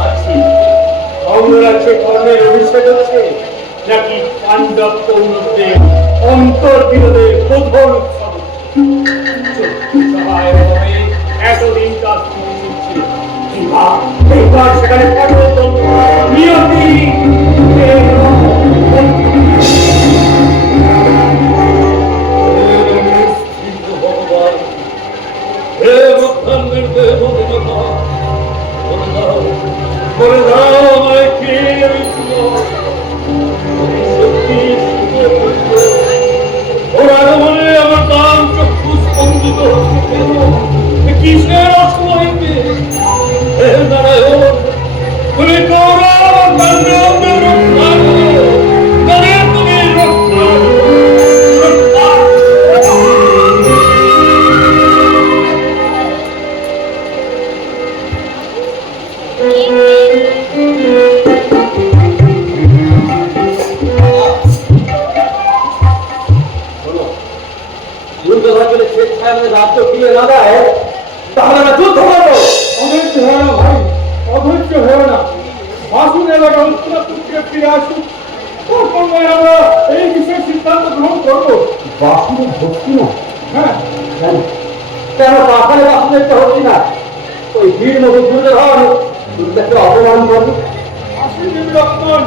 আছি অঙ্গরাজ্যে কর্ণের অভিষেক হচ্ছে, নাকি পাণ্ডব কৌরবদের অন্তর্বিরোধে প্রধান উৎসব সহায় হবে। এতদিন কাজ ছিল এইবার সেখানে পরিবর্তন নিয়তি ভগবান হে মধ্যাহ্নের দেব দেবতা করে দাও আমায় কে সত্যি ওর আগমনে আমার দাম চক্ষু স্পন্দিত হচ্ছে কেন? কিসের অসময়কে হে নারায়ণ, তুমি গৌরব পাণ্ডবদের রক্ষা করো, তাদের তুমি রক্ষা যুদ্ধ ভাগলে স্বেচ্ছায় আমাদের রাজ্য ফিরে না দেয়, তাহলে আমরা যুদ্ধ করবো। অধৈর্য হয় না ভাই, অধৈর্য হয় না। আসুন এবার হস্তিনাপুরকে ফিরে আসুন, তারপর নয় আমরা এই বিষয়ে সিদ্ধান্ত গ্রহণ করবো। বাসুদেব ভক্তি না? হ্যাঁ, কেন পাখায় বাসুদেব তো হচ্ছি না? ওই বীর মতো দুর্যোধন দুর্গাকে অপমান করবে। আসুন দেবী লক্ষ্মণ,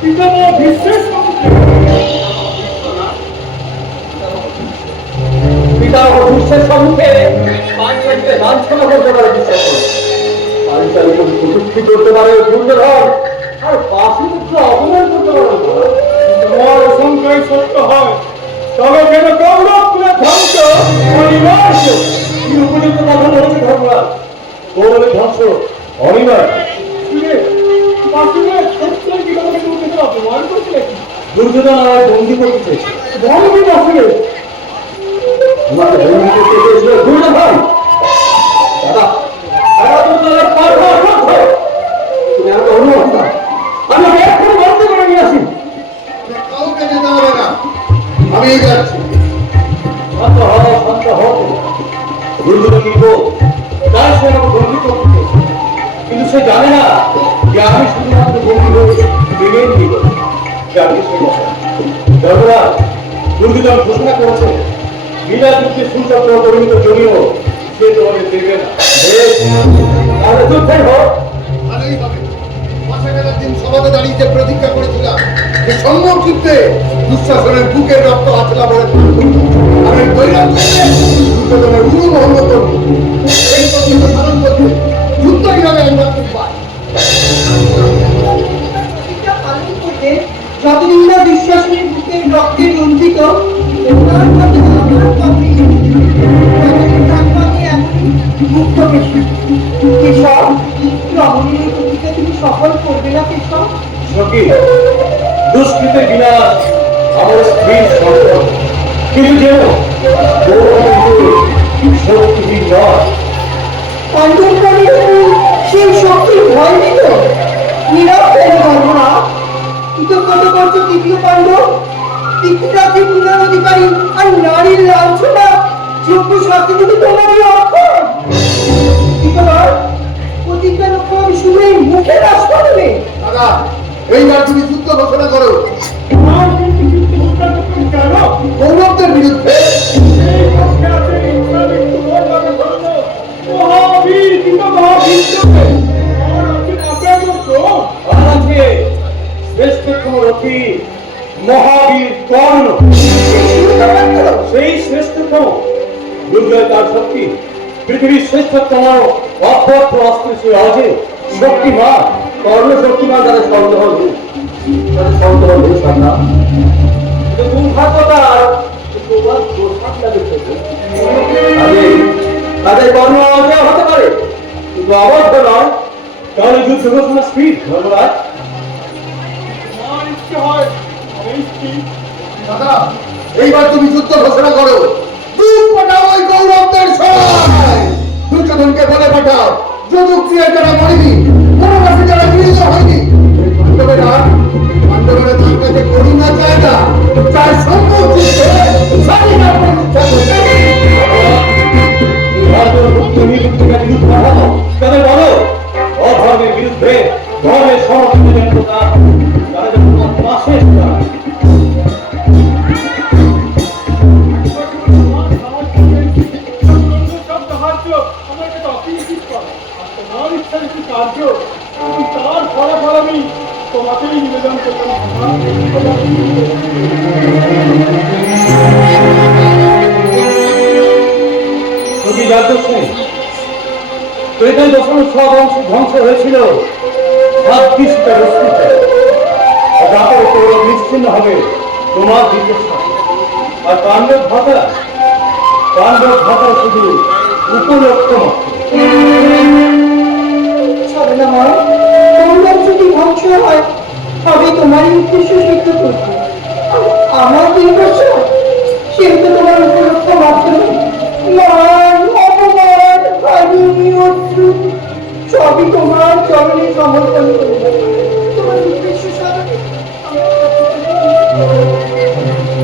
পিতামহ বিশ্বের সম্মুখে পিতামহ বিশ্বের সম্মুখে পাঞ্চালীকে লাঞ্ছনা করতে পারে বিশ্বাস করে। পাঞ্চালীকে কটূক্তি করতে পারে দুর্যোধন, আর বাসুদেবকে অপমান করতে পারে না। তোমার আশঙ্কাই সত্য হয়, তবে কেন কৌরব কুলের ধ্বংস অনিবার্য। কি উপযুক্ত কথা বলছে ধর্মরাজ? কৌরবের ধ্বংস অনিবার্য। শুনে বাসুদেব সত্যই কি তোমাকে দুর্গেতে অপমান করছে নাকি? দুর্যোধন আমায় বন্দি করতে চেয়েছে। বলো কি বাসুদেব? তোমাকে বন্দি করতে চেয়েছিল দুর্যোধন। দাদা, দাদা দুর্যোধনের পারভার রক্ষ। তুমি আমাকে অনুমতি দাও, আমি ওকে এক্ষুনি বন্ধ করে নিয়ে আসি। কাউকে যেতে হবে না, আমি যাচ্ছি। শান্ত হও, শান্ত হও। দুর্যোধন কি গো, তার সে আমাকে বন্দি করতে চেয়েছে। কিন্তু সে জানে না যে আমি শুধুমাত্র বন্দি হয়ে মেনে দিব। জানি সে কথা। ধর্মরাজ, দুর্যোধন ঘোষণা করেছে বিনা যুদ্ধে সুচক্র পরিণত জমিও সে তোমাকে দেবে না। বেশ, তাহলে যুদ্ধের হোক। ভালোই হবে। বর্ষাকালের দিন সভাতে দাঁড়িয়ে যে প্রতিজ্ঞা করেছিলাম যে সম্মুখ যুদ্ধে দুঃশাসনের বুকের রক্ত আচলা বলে আমি দৈরাজ্যে দুর্যোধনের ভঙ্গ করব। এই প্রতিজ্ঞা পালন করতে যুদ্ধই হবে একমাত্র উপায়। প্রতিজ্ঞা পালন করতে যতদিন না বিশ্বাসের বুকের রক্তে রঞ্জিত ওনার মতো আমার কবি ততদিন থাকবো আমি এমনই মুক্ত বেশি। কেশব, রমণীর এই প্রতিজ্ঞা তুমি সফল করবে না কেশব? সখী, দুষ্কৃতের বিনাশ আমার স্ত্রীর সম্পদ, কিন্তু যেন শক্তিহীন নয়। পাণ্ডবগণে তুমি সেই শক্তির ভয় দিত? নীরব কেন ধর্মরা? কৃতজ্ঞতা করছো তৃতীয় পাণ্ডব, পিতৃরাজ্যের পুনর অধিকারী আর নারীর লাঞ্ছনা যোগ্য শাস্তি কিন্তু তোমারই অক্ষর। বিধবার, প্রতিজ্ঞা রক্ষা আমি শুধু এই মুখে রাস করবে। দাদা, এইবার তুমি যুদ্ধ ঘোষণা করো। আর কিন্তু যুদ্ধ ঘোষণা করতে কেন? কৌরবদের বিরুদ্ধে। এই পক্ষে আছে ইচ্ছা মৃত্যু বলবাকে ধর্ম মহাবীর কিন্তু মহাবীর চোখে আর আছে আপনার মতো আর আছে শ্রেষ্ঠতম রথী মহাবীর কর্ণ। সেই শ্রেষ্ঠতম দুর্জয় তার শক্তি, পৃথিবীর শ্রেষ্ঠতম অপথ অস্ত্র সে অজে শক্তিমান। কর্ণ শক্তিমান, তাদের সন্দেহ নেই, তাদের সন্দেহ নেই সামনা। কিন্তু দুর্ভাগ্যতার তোমার দোষাত লাগে তাদের কর্ম অজয় হতে পারে, কিন্তু অবদ্ধ নয়। তাহলে যুদ্ধ ঘোষণা স্থির ধর্মরাজ। আমার ইচ্ছে হয় আমি স্থির। দাদা, এইবার তুমি যুদ্ধ ঘোষণা করো। দুধ পাঠাও ওই গৌরবদের সবাই। দুর্যোধনকে বলে পাঠাও, যদুক দিয়ে যারা মরেনি, বনবাসী যারা গৃহীত হয়নি, ওই পাণ্ডবেরা তার কাছে করুণা চায় না, চায় সম্মুখে স্বাধীনতা প্রতিষ্ঠা করতে। তাদের বলো অধর্মের বিরুদ্ধে ধর্মের সমর্থনের জন্য তারা যখন পাশে সব সাহায্য আমার কাছে অপরিচিত করে। আর তোমার ইচ্ছার একটি কার্য এবং তার ফলাফল আমি তোমাকেই নিবেদন করলাম। যদি যাচ্ছেন ত্রেতায় দশমের সব অংশ ধ্বংস হয়েছিল 26টা রশ্মিতে। রাতের গৌরব নিশ্চিন্ন হবে তোমার দিকের সাথে। আর পাণ্ডব ভাতা শুধু উপলক্ষ মাত্র। চলে না মা, গৌরব যদি ধ্বংস হয় তবে তোমারই উদ্দেশ্য সিদ্ধ করবে। আমার দুর্দশা সেহেতু তোমার উপলক্ষ মাত্র। মান অপমান হানি অশ্রু সবই তোমার চরণে সমর্পণ করবে। তোমার উদ্দেশ্য সাধনে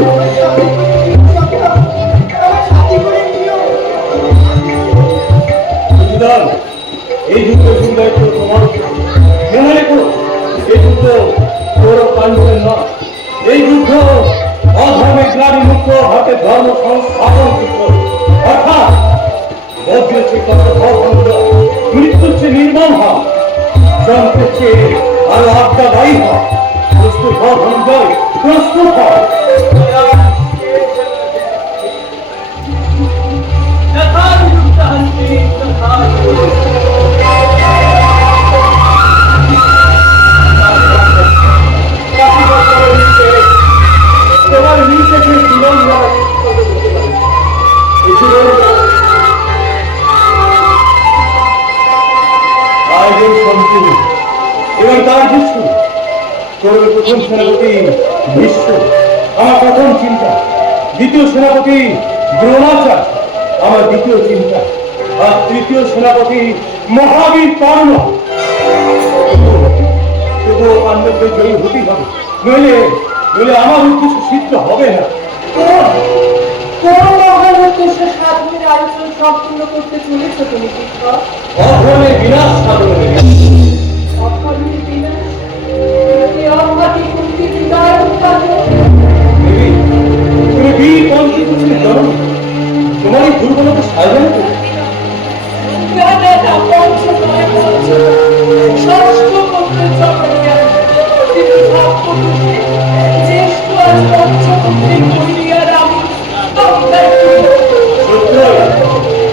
আমার সাথে করে নিও। সুতরাং এই যুদ্ধ দায়িত্ব তোমার মনে রেখো, এই যুদ্ধ গৌরব পাণ্ডবের নয়। এই যুদ্ধ অধর্মের গ্লানি মুক্ত হাতে ধর্ম সংস্থাপন যুদ্ধ। অর্থাৎ বজ্রের চেয়ে কত ভঙ্গ, মৃত্যুর চেয়ে নির্মম হয়, যন্ত্রের চেয়ে আরো আজ্ঞাদায়ী হয়। প্রস্তুত হও ধনঞ্জয়, প্রস্তুত হও। তোমার নিচে জীবন আয়োজন সম্পূর্ণ এবং তার কিছু করবে প্রথম সেনাপতি ভীষ্ম, আমার প্রথম চিন্তা। দ্বিতীয় সেনাপতি দ্রোণাচার্য, আমার দ্বিতীয় চিন্তা। আর তৃতীয় সেনাপতি মহাবীর কর্ণ। তবুও পাণ্ডবদের জয়ী হতেই হবে, নইলে আমার উদ্দেশ্য সিদ্ধ হবে না। কোন মহান উদ্দেশ্য সাধনের আলোচনা সম্পূর্ণ করতে চলেছ তুমি শিক্ষক? অধর্মের বিনাশ সাধনের। অধর্মের বিনাশ? এ অঘাতী কুন্তি বিদায় উৎপাদন। তুমি বীর পঞ্চপুত্রের জননী, তোমার এই দুর্বলতা সাধন করবে। ষষ্ঠ পুত্রের জন্ম নিয়ে তিনি সপ্তপুত্রে জ্যেষ্ঠ আজ পঞ্চপুত্রের করিয়ার আমি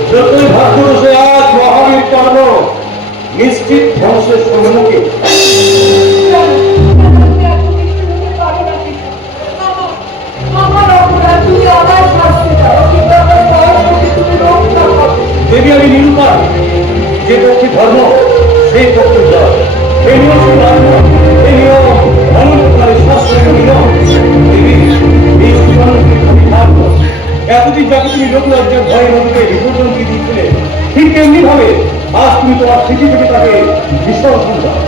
সত্যই ভাগ্যদোষে আজ মহাবীর কর্ণ নিশ্চিত ধ্বংসের সম্মুখে। দেবী আমি নিরুপায়, যে পক্ষে ধর্ম সেই পক্ষে জয়। এই নিয়ম এই নিয়ম অনন্তকালের শাস্ত্রের নিয়ম। দেবী এই জীবনকে তুমি ভাগ্য। এতদিন যাকে তুমি লোকলজ্জার ভয়ে নদীকে বিসর্জন দিয়ে দিয়েছিলে, ঠিক তেমনি ভাবে আজ তুমি তোমার স্মৃতি থেকে তাকে বিসর্জন দাও।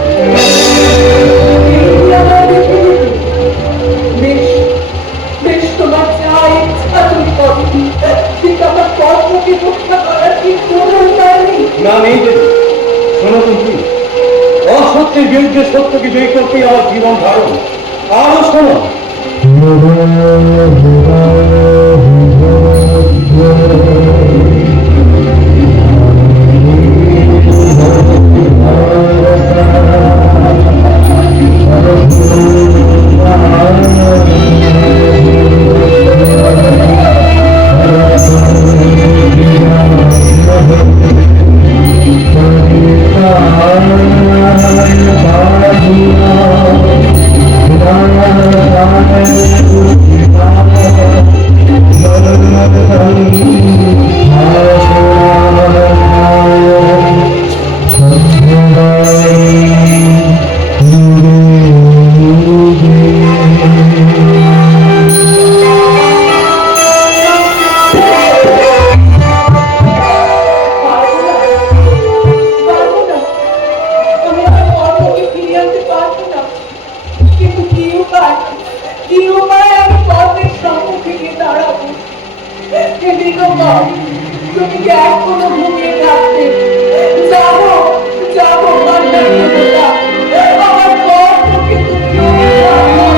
বেশ তোমার যা ইচ্ছা তুমি করো, কিন্তু আমার কর্মকে রক্ষা করার কি কোনো উপায় নেই? না নেই দেবী, শোনো তুমি, অসত্যের বিরুদ্ধে সত্যকে জয়ী করতেই আমার জীবন ধারণ। আরো শোনো, তুমি কি এখনো ঘুমিয়ে থাকতে? যাবো যাবো কান্নার দেবতা, আমার কর্মকে তুমি রক্ষা করো।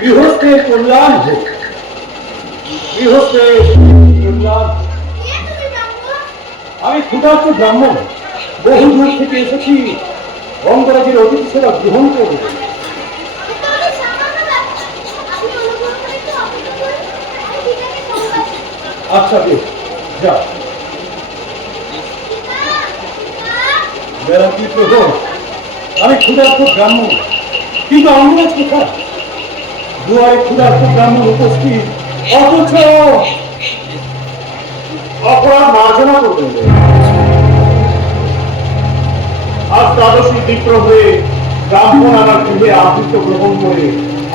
গৃহস্থের কল্যাণ হোক, গৃহস্থের কল্যাণ। আমি ক্ষুধার্ত ব্রাহ্মণ, বহু দূর থেকে এসেছি অঙ্গরাজের অতিথি সেবা গ্রহণ করব। আচ্ছা বেশ, যা। বেলা কি প্রহর, আমি ক্ষুধার্ত ব্রাহ্মণ, কিন্তু অঙ্গরাজ কোথায়? দুয়ারে ক্ষুধার্ত ব্রাহ্মণ উপস্থিত, অথচ অপরাধ মার্জনা করবেন। আজ দ্বাদশী বিপ্রহে ব্রাহ্মণ আমার গৃহে আতিথ্য গ্রহণ করে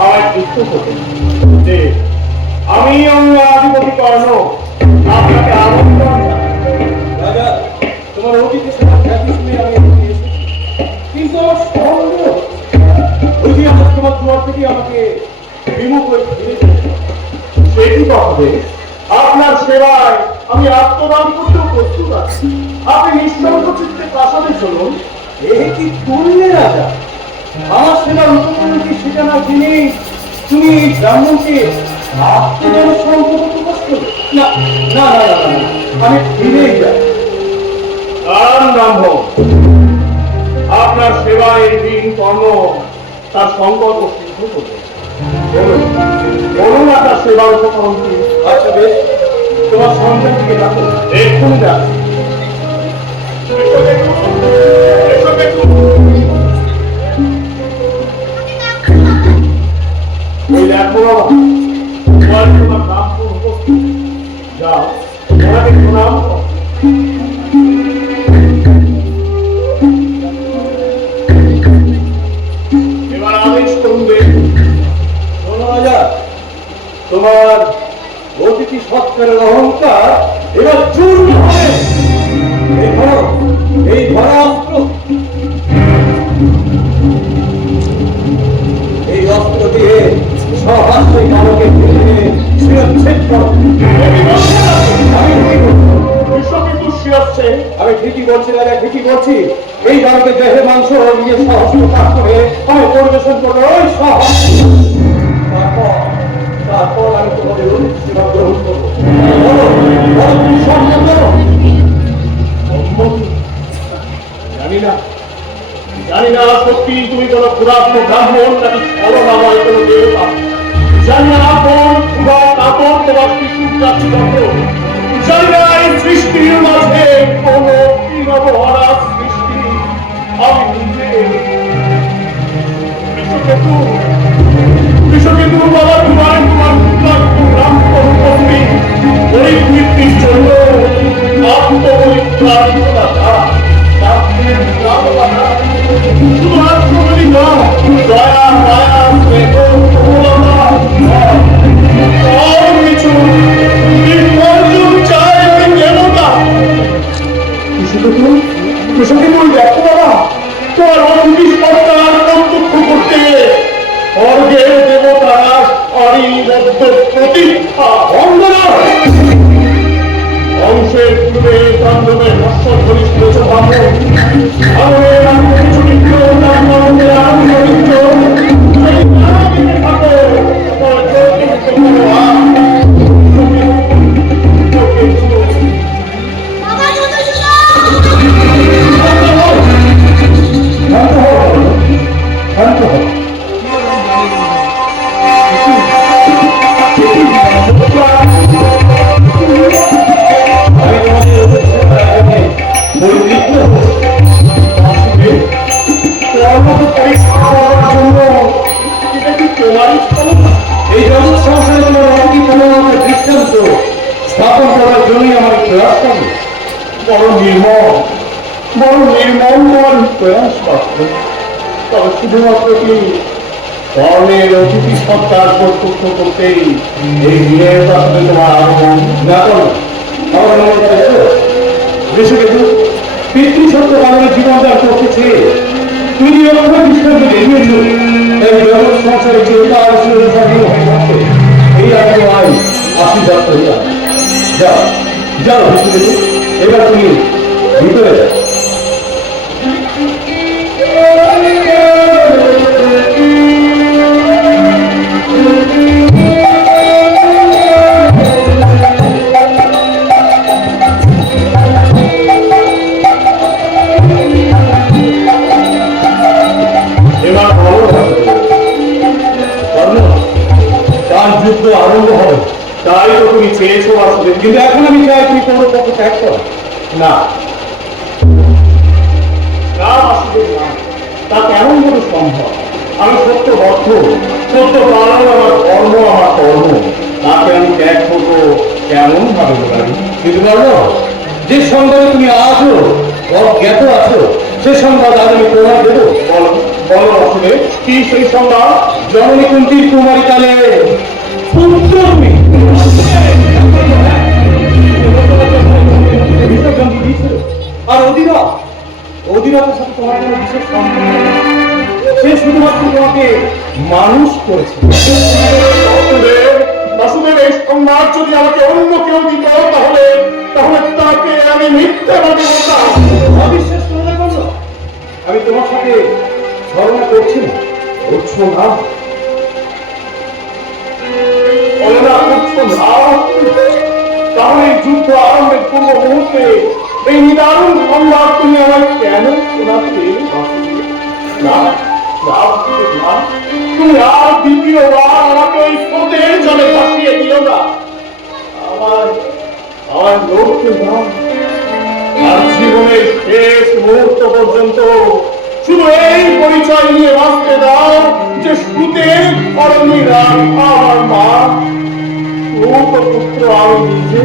আমায় তৃপ্ত করবেন যে আমি অঙ্গ আধিপতি কর্ণ আপনাকে আমন্ত্রণ জানাই। রাজা, তোমার অতিথি সেবা খ্যাতি শুনে আমি এখানে এসেছি, কিন্তু আমার সন্দেহ বুঝি আমার তোমার দুয়ার থেকে আমাকে বিমুখ হয়ে ফিরে যেতে। সে কি হবে? আপনার সেবায় আমি আত্মদান করতেও প্রস্তুত আছি। আপনি নিঃসঙ্গ চিত্তে প্রাসাদে চলুন। এ কি করলে রাজা? আমার সেবার উপকরণ কি সেটা না জেনে তুমি এই ব্রাহ্মণকে আত্মদানের সংকল্প প্রকাশ করবে? না না না না না, আমি ফিরেই যাই। কারণ ব্রাহ্মণ, আপনার সেবায় এই দিন কর্ম তার সংকল্প সিদ্ধ করবে। বলুন আপনার সেবার উপকরণ কি? আচ্ছা বেশ, তোমার সন্তান থেকে ডাকো। এক্ষুনি যাচ্ছে। ওই দেখো বাবা, তোমার নাম তো উপস্থিত। যাও, ওনাকে প্রণাম করো। এবার আদেশ করুন দেব। শোনো রাজা, তোমার অতিথি সৎকারের অহংকার এবার চূর্ণ হবে। এই ধরা অস্ত্র, এই অস্ত্র দিয়ে সহাস্যই কালকে শিরচ্ছেদ করো। বিশ্ব কিন্তু শিরাচ্ছে। আমি ঠিকই বলছি দাদা, ঠিকই বলছি। এই কালকে দেহে মাংস নিয়ে সহস্র কাজ করে আমি পরিবেশন করবো ওই সহজ। তারপর আমি তোমাদের সেবা গ্রহণ করবো। বলো, বলো তুমি সম্মত? জানি না সত্যি তুমি কোনো পুরাতন ব্রাহ্মণ নাকি ছলনাময় কোনো দেবতা। জানি না কোন ক্ষুধা কাতর তোমার শিশুর কাছে যন্ত্র। জানি না এই সৃষ্টির মাঝে কোন বিনবহারা সৃষ্টি আমি নিজে। বিশ্বকেতু বাবা, তোমার ব্রাহ্মণ উপস্থিত গরিব কীর্তির জন্য আত্মপরিত্রাণ শুধুমাত্র বলি না, দয়া মায়া স্নেহ কোমলতা সব কিছু নির্বর্জন চায় ওই দেবতা। কৃষকেতু দেখো বাবা, তোমার অতি সরকার কর্তব্য করতে স্বর্গের দেবতারা অনিবদ্ধ প্রতীক্ষা বন্দনা। অংশের পূর্বে তাণ্ডবের হর্ষধ্বনি শুনেছ ব্রাহ্মণ। আমাদের কিছু নিত্য ব্রাহ্মণদের আনন্দিত যদি না দিতে থাকো তবে চোখে করো শান্ত হও। এই জগৎ সংসারের দৃষ্টান্ত স্থাপন করার জন্যই আমার প্রয়াস করবে। বড় নির্মল তোমার প্রয়াস মাত্র। তবে শুধুমাত্র কি কর্মের অতিথি সত্তার কর্তব্য করতেই এই দিনের আসলে তোমার আগমন? না করো, আমার মনে চাইছো বিশ্বকেতু পিতৃসত্য পালনের জীবনদান করতে চেয়ে তুমি অক্ষর দৃষ্টান্ত দেখিয়েছ। এই জগৎ সংসারে চিন্তার স্বাধীন হয়ে থাকবে এই আগে আই আশীর্বাদ করিয়া যাও। যাও বিশ্বকেতু, এবার তুমি ভিতরে যাও। এবার বলো তার যুদ্ধ আরম্ভ হবে। তাই তো তুমি চেয়েছো আসলে। কিন্তু এখন আমি চাই তুমি কোনো পক্ষ ত্যাগ করো। না না আসলে না, তা কেমন করে সম্ভব? আমি সত্যবদ্ধ, সত্য পালন আমার কর্ম, তাকে আমি ত্যাগ করবো কেমন ভাবে বলি? কিন্তু বলো, যে সংবাদে তুমি আজও অজ্ঞাত আছো সে সংবাদ আজ আমি প্রমাণ দেবো। বলো বলো আসলে কি সেই সংবাদ? জননী কুন্তীর কুমারী কালে পুত্র তুমি আর অধীরতার সাথে তোমার কোনো বিশেষ সম্পর্ক নেই। সে শুধুমাত্র তোমাকে মানুষ করেছে। বাসুদেব এই সংবাদ যদি আমাকে অন্য কেউ দিত তাহলে তাহলে তাকে আমি মিথ্যাবাদী বলতাম। অবিশ্বাস করলে বলো, আমি তোমার সাথে ধারণা করছি না। করছো না? কল্যাণ করছো না? তাহলে এই যুদ্ধ আরম্ভের পূর্ব মুহূর্তে এই নিদারুণ সংবাদ তুমি আমায় কেন শোনাতে? না না না, তুমি আর দ্বিতীয়বার আমাকে ওই স্রোতের জলে ভাসিয়ে দিও না। আমার আমার লক্ষ্য না, আর জীবনের শেষ মুহূর্ত পর্যন্ত শুধু এই পরিচয় নিয়ে বাঁচতে দাও যে সুতের ধরনী রাখা আমার মা, পুত্র আমি নিজে।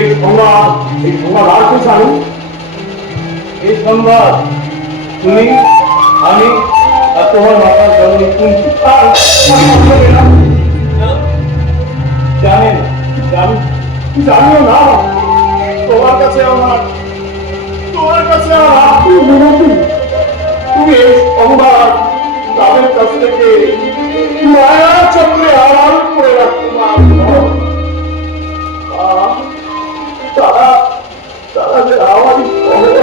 এই সংবাদ আর কি জানি? এই সংবাদ তুমি, আমি আর তোমার মাতার জননী কুন্তী জানেন। জানিও না, তোমার কাছে আমার আত্মীয় বিনতি। তুমি এই সংবাদ তাদের কাছ থেকে মায়া চক্রে আড়াল করে রাখতে পারো। তারা যে আমারই সংবাদ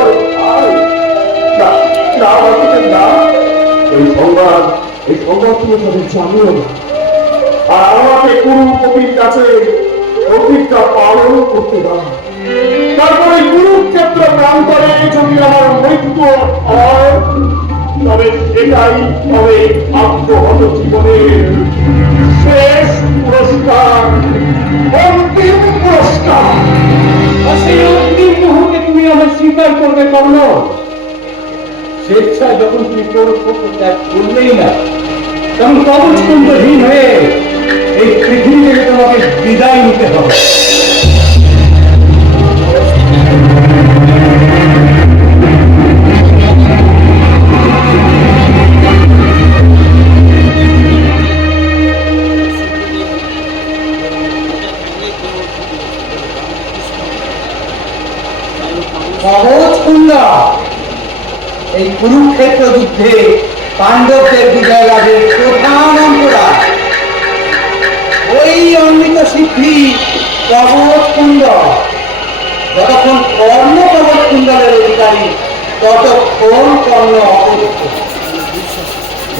না, এই সংবাদ তুমি তাদের জানিও না। আর আমাকে কুরুপতির কাছে প্রতিজ্ঞা পালন করতে দাও। তারপরে কুরুক্ষেত্র প্রান্তরে যদি আমার মৃত্যু হয়, তবে সেটাই হবে আত্মহত জীবনের শেষ পুরস্কার, অন্তিম পুরস্কার। আর সেই অন্তিম মুহূর্তে তুমি আমার স্বীকার করবে কর্ণ। স্বেচ্ছায় যখন তুমি কর্তব্য ত্যাগ করলেই না, তখন কবচকুণ্ডহীন হয়ে এই পৃথিবী থেকে তোমাকে বিদায় নিতে হবে। কবচকুণ্ড এই কুরুক্ষেত্র যুদ্ধে পাণ্ডবদের বিজয় লাভের প্রধান অন্তরা। ওই অমৃত সিদ্ধি কবচকুণ্ড যতক্ষণ কর্ণ কবচকুণ্ডলের অধিকারী, ততক্ষণ কর্ণ অপবিত্র।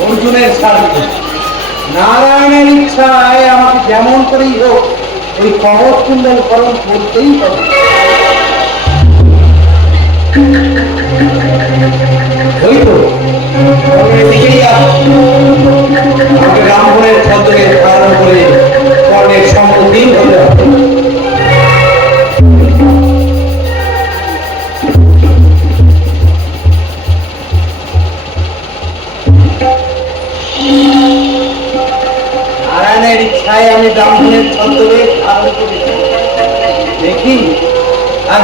অর্জুনের সাথে নারায়ণের ইচ্ছায় আমাকে যেমন করেই হোক ওই কবচকুণ্ডল হরণ করতেই হবে। ওই তো দিকেই আমাকে রামবনের ছত্রকে ধারণ করে কর্ণের সম্মুখীন হতে হবে। নারায়ণের ইচ্ছায় আমি ব্রাহ্মণের ছত্রকে ধারণ করি।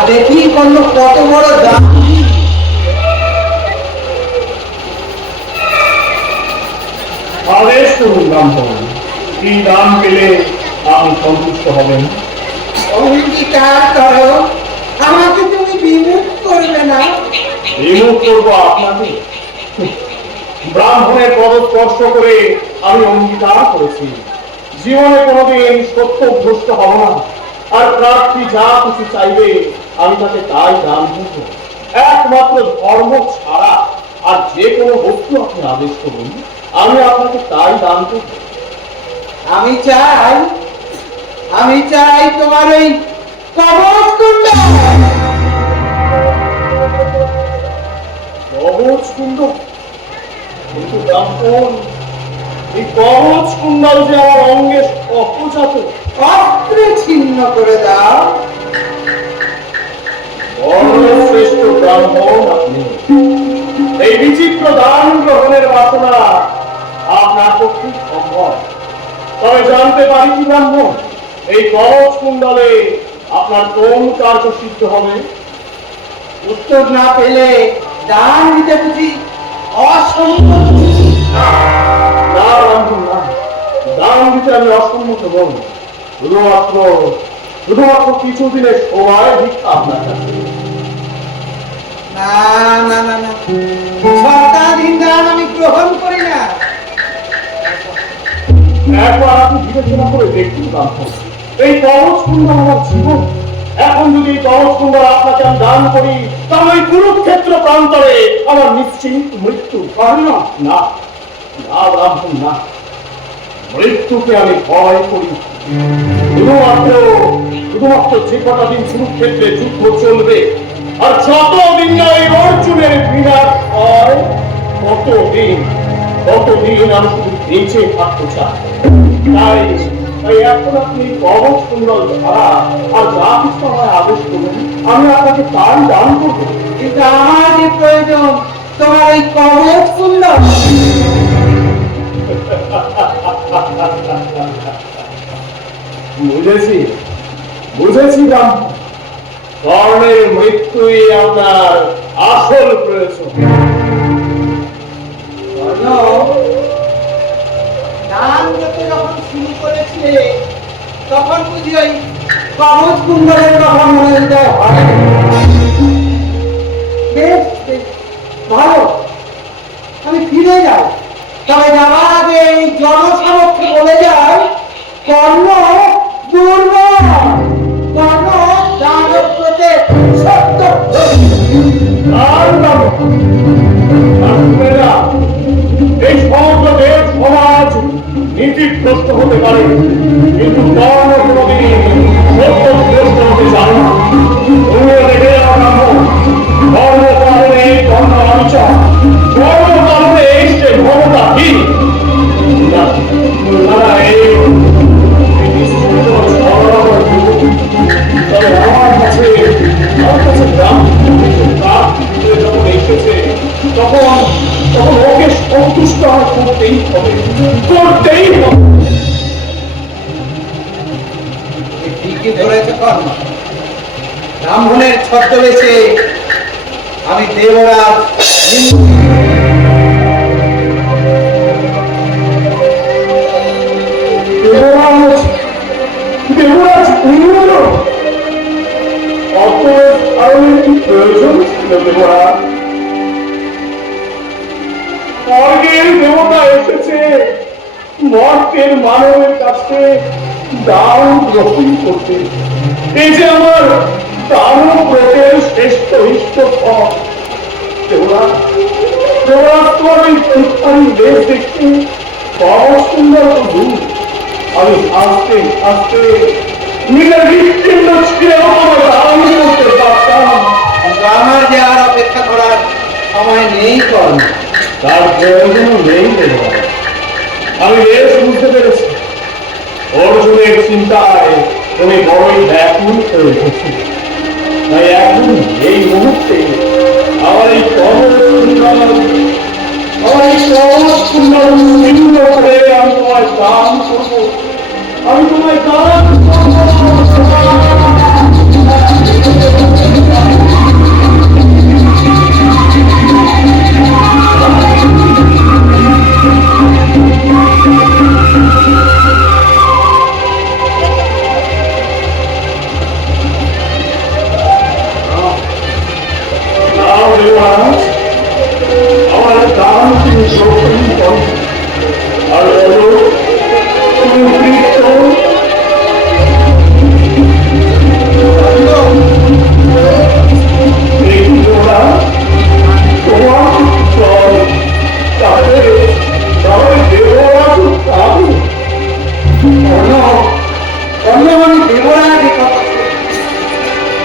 দেখি কর্ণ কত বড় দাম। আদেশ করুন ব্রাহ্মণ, কি দান পেলে আপনি সন্তুষ্ট হবেন? অঙ্গীকার করো, আমাকে তুমি বিমুখ করবে না। বিমুখ করবো আপনাকে? ব্রাহ্মণের পদ স্পর্শ করে আমি অঙ্গীকার করেছি জীবনে কোনোদিন সত্যভ্রষ্ট হব না, আর প্রার্থী যা কিছু চাইবে আমি তাকে তাই দান করব। একমাত্র ধর্ম ছাড়া আর যে কোনো বস্তু আপনি আদেশ করুন, আমি আপনাকে তাই দান করব। আমি চাই তোমার ওই কবচকুণ্ড। কবচকুণ্ড? কিন্তু ব্রাহ্মণ, এই কবচকুণ্ডল যে আমার অঙ্গে অপজাত। অস্ত্রে ছিন্ন করে দাও। শ্রেষ্ঠ ব্রাহ্মণ আপনি, এই বিচিত্র দান গ্রহণের বাসনা আপনার পক্ষে সম্ভব। তবে জানতে পারি কি ব্রাহ্মণ, এই কবচকুণ্ডলে আপনার কোন কার্য সিদ্ধ হবে? উত্তর না পেলে দান দিতে বুঝি অসম্মত? না ব্রাহ্মণ, না, দান দিতে আমি অসম্মত নই। শুধুমাত্র কিছুদিনের সময় ভিক্ষা আপনার কাছে। না, সরকারহীন দান আমি গ্রহণ করি না। একবার আপনি বিবেচনা করে দেখুন ব্রাহ্মণ, এই কবচকুণ্ডল আমার জীবন। এখন যদি এই কবচকুণ্ডল আপনাকে আমি দান করি, তাহলে এই কুরুক্ষেত্র প্রান্তরে আমার নিশ্চিত মৃত্যু। না না ব্রাহ্মণ, না, মৃত্যুকে আমি ভয় করি। শুধুমাত্র যে কটা দিন কুরুক্ষেত্রে যুদ্ধ চলবে, আর যতদিন না এই অর্জুনের বিনাশ হয় ততদিন আমি শুধু বেঁচে থাকতে চাই। তাই তাই এখন আপনি কবচ কুণ্ডল ধারা আর যা কিছু আমায় আদেশ করবেন আমি আপনাকে তাই দান করবো। কিন্তু আমার যে প্রয়োজন তোমার এই কবচ কুণ্ডল। বুঝেছি রাম, কর্ণের মৃত্যুই আপনার আসল প্রয়োজন। নাম যত যখন শুরু করেছিলে তখন বুঝি ওই কবচ কুণ্ডলের কথা মনে হতে হয়। বেশ বেশ, ভালো, আমি ফিরে যাই। তবে যাওয়ার আগে এই জনসমক্ষে বলে যায় কর্ণ দুর্বল, কর্ণ দানব প্রতে সত্য। এই সমগ্র দেশ সমাজ নীতিগ্রস্ত হতে পারে, কিন্তু কর্ম কোনদিন সত্যগ্রস্ত হতে চায় না। তুমিও দেখে যাও ব্রাহ্মণ, কর্ম কারণে কর্ম অঞ্চল, কর্ম কারণে সে ক্ষমতা কি তারা এই তবে আমার কাছে যখন এসেছে তখন ওকে সন্তুষ্ট করতেই হবে। ঠিকই ধরেছ কর্ণ, ব্রাহ্মণের ছদ্মবেশে আমি দেবরাজ দেবরাজ অত আরো কি প্রয়োজন ছিল দেবরাজ? স্বর্গের দেবতা এসেছে মর্তের মানবের কাছে দান গ্রহণ করতে। এই যে আমার দানব ব্রতের শ্রেষ্ঠ ইষ্ট ফল। দেবরাজ তোমার ওই পুষ্পারী দেশ দেখতে বড় সুন্দর রূপ। আমি আস্তে আস্তে নিজের হৃৎপিণ্ড ছিঁড়েও আমার দান করতে পারতাম। আমার যে আর অপেক্ষা করার সময় নেই কর্ণ। তার প্রয়োজনও নেই দেবরাজ। আমি বেশ বুঝতে পেরেছি অর্জুনের চিন্তায় তুমি বড়ই ব্যাকুল হয়ে উঠেছি। তাই এখন এই মুহূর্তে আমার এই কবচ কুণ্ডল ছিন্ন করে আমি তোমায় দান করবো। আমি তোমায় দান আমার দান তুমি গ্রহণ করো। আর বলো তুমি কৃষ্ণ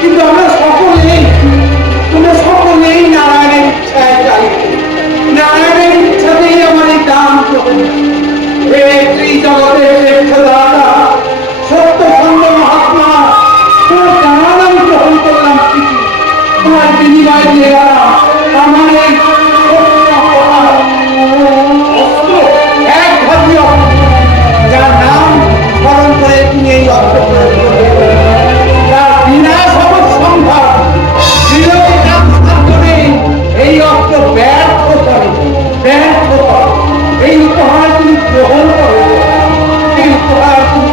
কিন্তু আমরা সকলেই নারায়ণের ইচ্ছায় চালিত। নারায়ণের ইচ্ছাতেই আমার এই দান গ্রহণ। হে ত্রিজগতের শ্রেষ্ঠদাতা সত্যসন্ধ মহাত্মা, তোর দান আমি গ্রহণ করলাম ঠিকই, তোমার বিনিময় দেওয়া আমার এই এক ভাবি যার নাম স্মরণ করে তুমি এই অর্থ প্রয়োগ করবে, তার বিনাশ অবসম্ভব বিরোধী কাজ সাধনে এই অর্থ ব্যর্থ করে। এই উপহার তুমি গ্রহণ করো, এই উপহার তুমি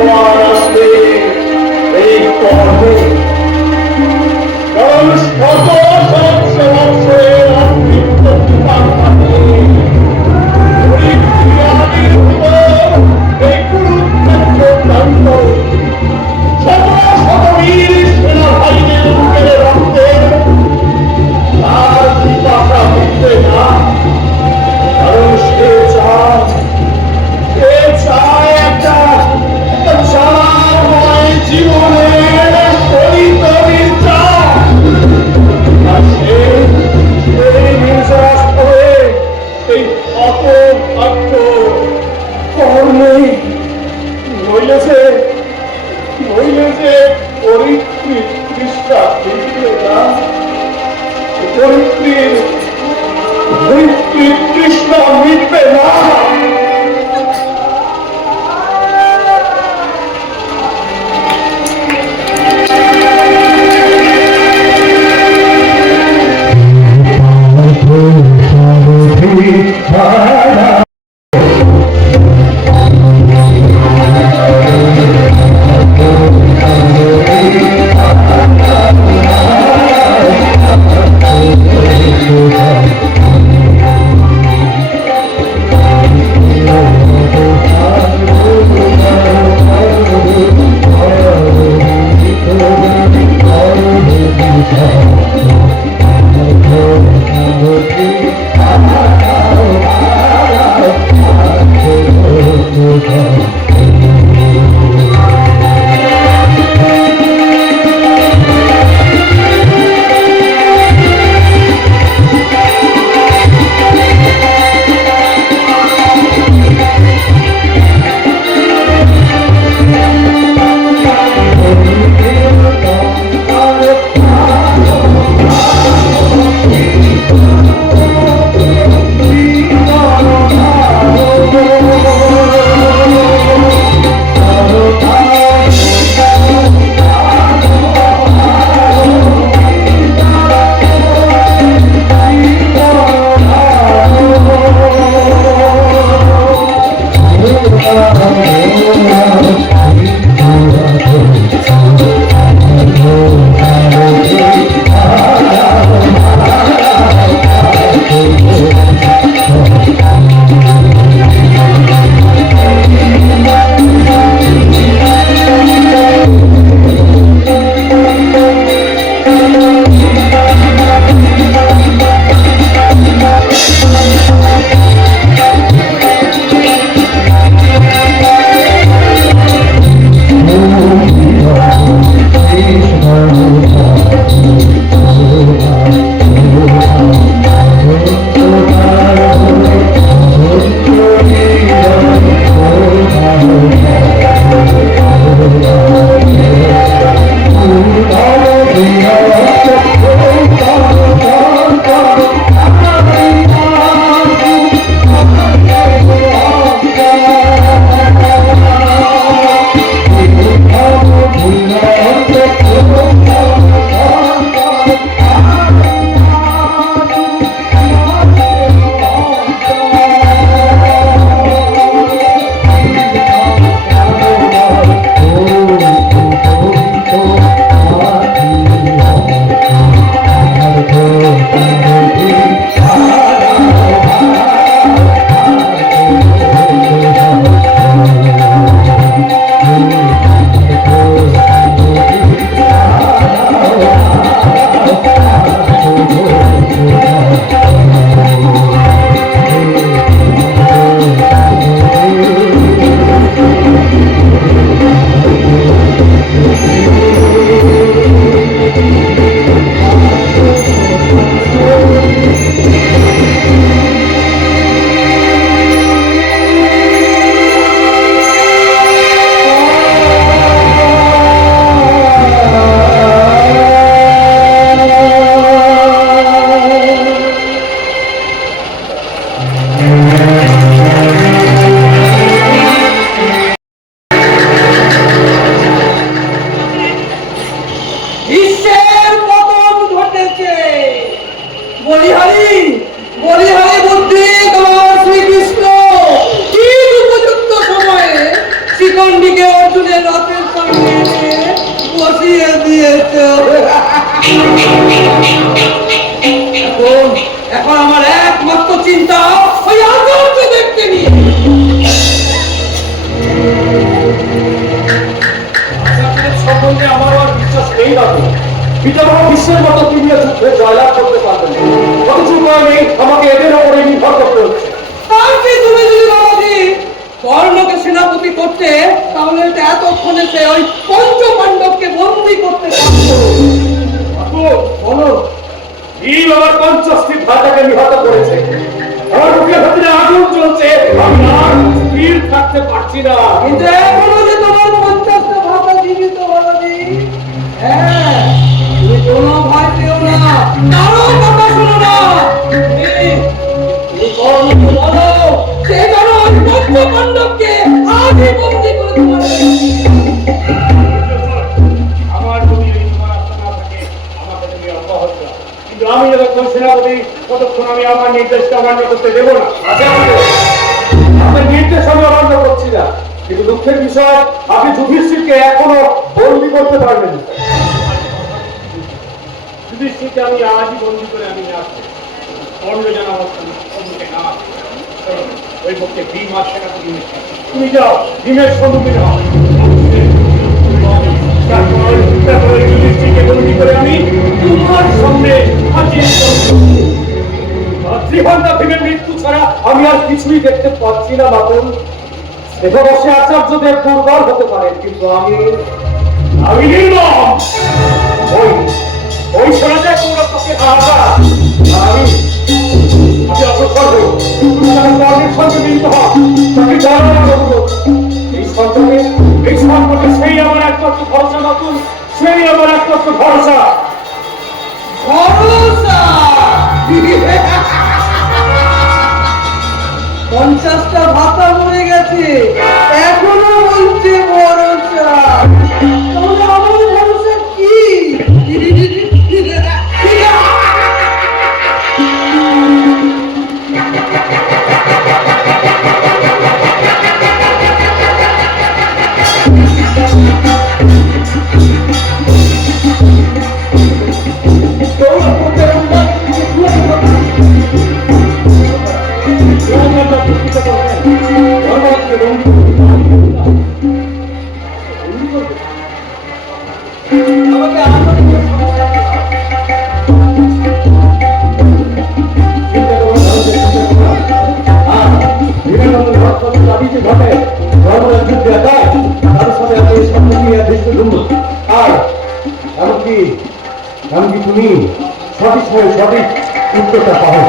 ভগবান আসবে এই কর্মে, কারণ শত সহস্র বৎসরের অতৃপ্ত পিতার হাতে পরিত্রাণীর উপর এই কুরুক্ষেত্র প্রান্তরে শত শত বীর সেনা ভাইদের বুকের রক্তে তার পিপাসা মিটবে না, কারণ সে চায় একটা চালাময় জীবনের পরিতমির চায়, আর সে অর্জুনের রথের সামনে এনে বসিয়ে দিয়েছ। এখন এখন আমার একমাত্র চিন্তা ওই আচার্য দেখতে নিয়ে। আচার্যের সম্বন্ধে আমার আর বিশ্বাস নেই বাবু। পিতামহ বিশ্বের মতো তিনি যুদ্ধে জয়লাভ করতে পারবেন, অথচ উপায় নেই, আমাকে এদের ওপরে নির্ভর করতে হচ্ছে। আর কি তুমি যদি বাবাজি কর্ণকে সেনাপতি করতে, তাহলে তো এতক্ষণে সে ওই পঞ্চ পাণ্ডবকে বন্দী করতে পারতো। বাবু বলো, এই আমার পঞ্চস্থির ভাতাকে নিহত করেছে, আমার মুখের ভিতরে আগুন চলছে, আমি আর স্থির থাকতে পারছি না। কিন্তু এখনো যে তোমার 50টা ভাতা জীবিত বাবাজি। হ্যাঁ, তুমি কোনো ভয় পেও না, কারো কথা শোনো না। তুমি কর্ণকে বলো সে যেন ওই পঞ্চ পাণ্ডবকে আজই বন্দী করে তোমার আমার যদি এই তোমার আস্থা না থাকে, আমাকে তুমি অব্যাহত দাও। কিন্তু আমি যতক্ষণ সেনাপতি, ততক্ষণ আমি আমার নির্দেশটা অমান্য করতে দেবো না। আপনার নির্দেশ আমি অমান্য করছি না, কিন্তু দুঃখের বিষয় আপনি যুধিষ্ঠিরকে এখনো বন্দী করতে পারবেন না। যুধিষ্ঠিরকে আমি আজই বন্দী করে আমি আসছি। কর্ণ যেন আমার সম্মুখে না আসে। কারণ ওই পক্ষে ভীম আর সেনাপতি মিশে। তুমি যাও, ভীমের সম্মুখীন হও। তারপর ওই যুধিষ্ঠিরকে বন্দী করে আমি তোমার সামনে হাজির করব। ত্রিভান্তা ভীমের মৃত্যু ছাড়া আমি আর কিছুই দেখতে পাচ্ছি না মাতন। দেববর্ষে আচার্যদের দুর্বল হতে পারে, কিন্তু আমি নির্মম। ওই সোনাটা কোনো পক্ষে আলাদা। আমি অগ্রসর হই, কর্ণের সঙ্গে মিলিত হন, তাকে জানানো করবো। এই সম্পর্কে সেই আমার একমাত্র ভরসা মাতুন, সেই আমার একমাত্র ভরসা। ভরসা 50টা ভাতা মরে গেছে, এখনো বলছে ভরসা। তাহলে আমার ভরসা কি? আমাকে আনন্দ এমনকি তুমি সঠিক সময় সঠিক উত্তরটা পাও।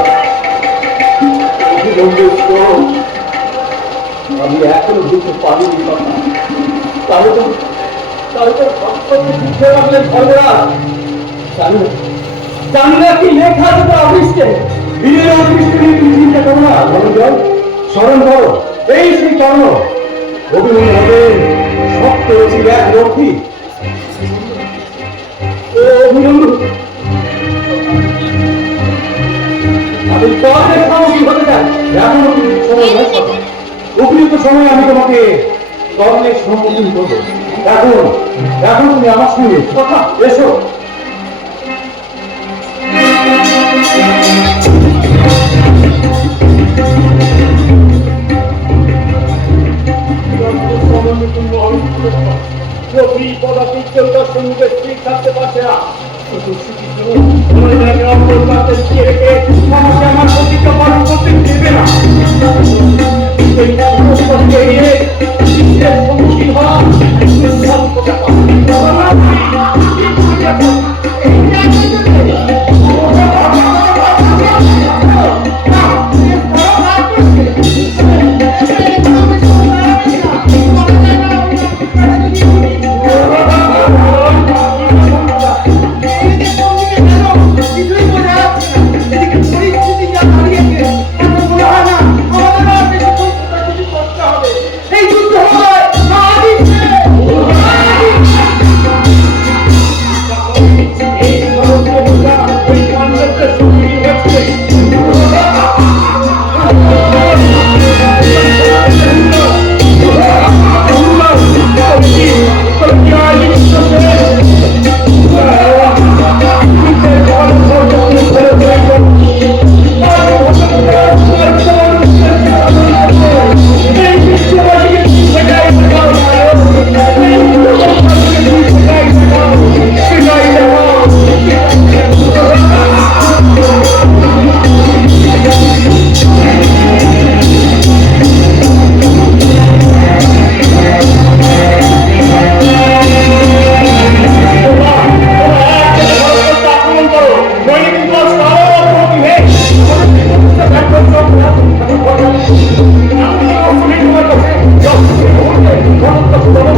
আমি এখনো বুঝতে পারিনি কথা। তাহলে তো যুদ্ধে রাখলেন ধর্মরাজ। জানি না কি লেখা আছে অফিসকে, বীরের অফিসকে নিয়ে তুমি চিন্তা করো না। ধর্মজল স্মরণ করো, এই সেই কর্ণ অভিমন্যু হবে শক্ত ছিল এক লক্ষ্মী। অভিমন্যু আমি পরে সামগ্রী হতে চাই, এখনো সময় নয়। উপযুক্ত সময় আমি তোমাকে কর্ণের সম্মুখীন করবো। এখন তুমি আমার সঙ্গে কথা এসো। পদাতিক কেউ তার সঙ্গে স্থির থাকতে পারছে না। আমার প্রতিজ্ঞা পালন করতে দেবে না। সম্মুখীন হওয়া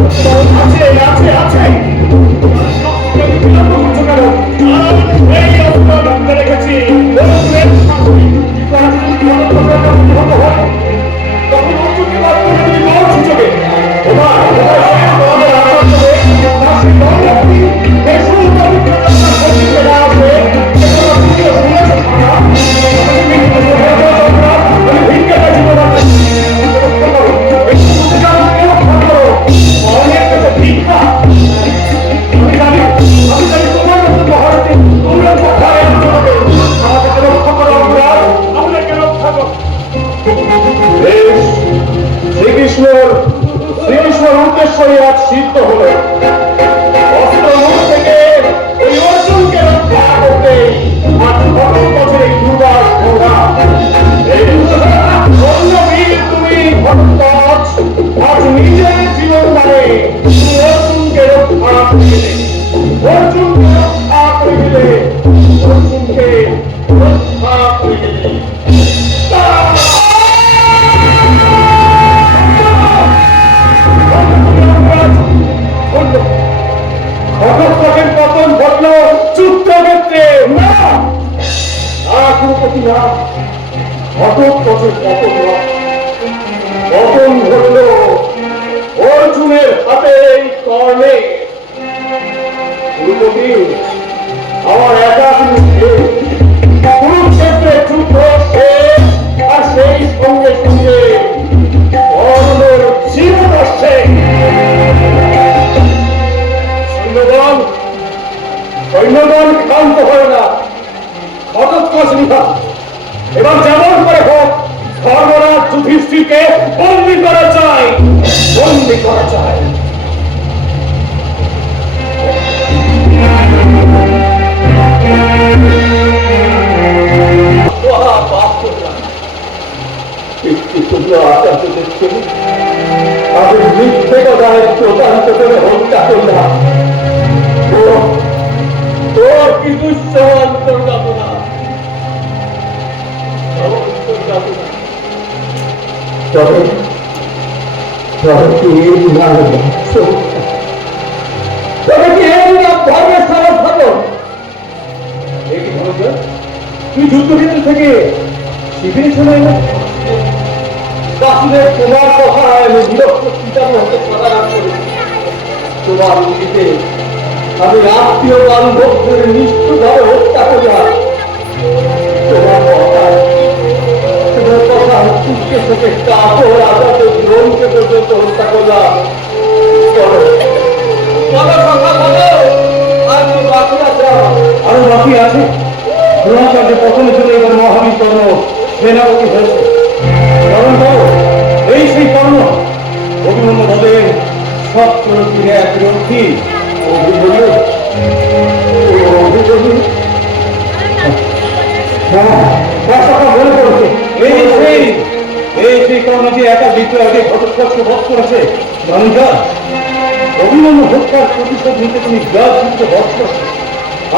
আছে আছে আছে বিলম্ব করছো কেন? এই অস্ত্র ঢুকতে রেখেছি তখন অর্জুনকে বাদ করে তুমি কোন সুযোগে শ্রীকৃষ্ণর উদ্দেশ্যই আজ সিদ্ধ হলো। অস্ত্র মুখ থেকে ওই অর্জুনকে রক্ষা করতে আজ ১০ বছরে দুবার সংগ্রাম। বীর তুমি ভরদ্বাজ, আজ নিজের জীবন দানে অর্জুনকে রক্ষা করে দিলে, অর্জুনকে রক্ষা করে দিলে, অর্জুনকে রক্ষা করে দিলে। ঘটকের পতন ঘটল যুদ্ধক্ষেত্রে না, কুরুপতি না, ঘটকের পতন না, পতন ঘটল অর্জুনের হাতে কর্ণে। কুরুপতি আমার একা কুরুক্ষেত্রে যুদ্ধ শেষ, আর সেই সঙ্গে সঙ্গে কর্ণের জীবন আসছে। সৈন্যগণ ক্লান্ত হয় না, ঘটোৎকচ নিহত। এবার যেমন করে হোক ধর্মরাজ যুধিষ্ঠিরকে বন্দী করা চাই, বন্দী করা চাই। আমি মিথ্যে কথায় প্রতারিত করে হত্যা করলাম। তোর কি দুঃসহ যাতনা, তবে কি এই নাম তবে কি এই নাম ধর্মের সমর্থন? তুই যুদ্ধক্ষেত্র থেকে শিবিরে চলে এলো, বাসুদেব তোমার কথায় আমি বিরক্ত চিন্তার মধ্যে সদারাম করি। তোমার উচিতে আমি আত্মীয় বান্ধবদের নিষ্ঠভাবে হত্যা করলাম। তোমার কথা চুপকে থেকে কাপড় আজাদের গ্রহণকে পর্যন্ত হত্যা করলাম। আরো বাকি আছে। দ্রোণাচার্যের প্রথমে ছিল এবার মহাবীর কর্ণ সেনাপতি হয়েছে। কারণ এই সেই কর্ণ অভিমন্যু হবেন সত্তর দিনে এক রক্ষী। মনে পড়ছে এই সেই কর্ণ যে একা বিদ্রোহকে ঘটোৎকচকে বধ করেছে। অভিমন্যু হত্যার প্রতিশোধ নিতে তুমি যুদ্ধ বধ করছে,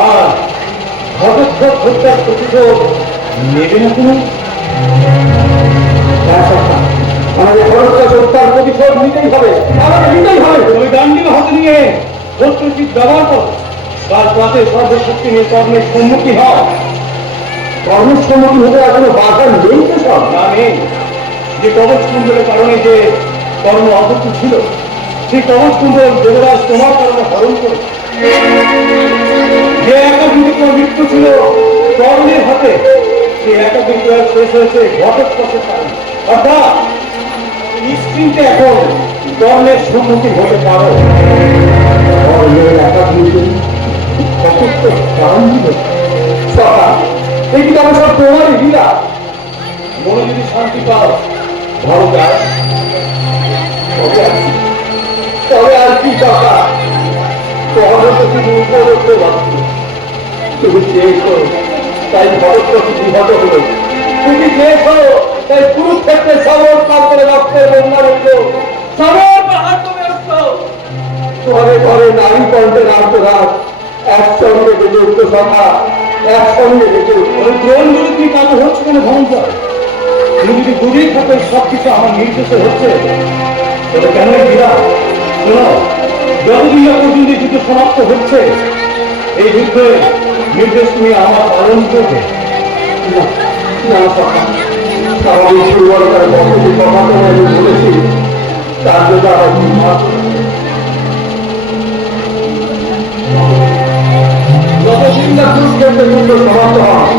আর ঘটোৎকচ হত্যার প্রতিশোধ নেবে না তুমি? আমাদের ঘটোৎকচ হত্যার প্রতিশোধ নিতেই হবে, আমাকে নিতেই হবে। তুমি ডান্ডিও হাতে নিয়ে শত্রুচিত ব্যবহার করো, তার পথে সর্বশক্তি নিয়ে কর্মের সম্মুখীন হও। কর্মের সম্মুখীন হতে আর কোনো বাধা নেই তো? সব না নেই। যে কবচ কুণ্ডলের কারণে যে কর্ম আহত ছিল, সেই কবচ কুণ্ডল দেবরাজ তোমার কারণে হরণ করে। যে একা বিদ্রোহ মৃত্যু ছিল কর্মের হাতে, সে একা বিদ্রোহ শেষ হয়েছে ঘটোৎকচের কারণে। অর্থাৎ নিশ্চিন্তে এখন কর্মের সম্মুখীন হতে পারো। কর্মের একা বিদ্রোহ সব তোমারই লীলা। মনে যদি শান্তি পাও ভালো কাজ, তবে আর কি টাকা তুমি চেয়েছো তাই ভরতপতি বিহত হলো, তুমি চেয়েছো তাই কুরুক্ষেত্রে সবর প্রান্তরে রক্তের বন্যা রইল, সবর পাহাড় কমে আসত। ঘরে ঘরে নারী কণ্ঠের আর্তরাত, একসঙ্গে বেজে উঠল সভা, একসঙ্গে বেজে উঠল। দ্রোণ যদি তুমি কাজে হচ্ছে কেন ভয়ঙ্কর? তুমি যদি বুঝেই থাকো সবকিছু আমার নির্দেশে হচ্ছে, তবে কেন বিরাট শোনো, যতদিন না পর্যন্ত এই যুদ্ধ সমাপ্ত হচ্ছে, এই যুদ্ধে নির্দেশ তুমি আমার পালন করবে। স্বাভাবিক দুর্বলতার বন্ধুদের কথা তোমায় আমি বলেছি, তার জন্য আমার খুব মাফ করো। যতদিন না দুষ্কর্মে যুদ্ধ সমাপ্ত হয়,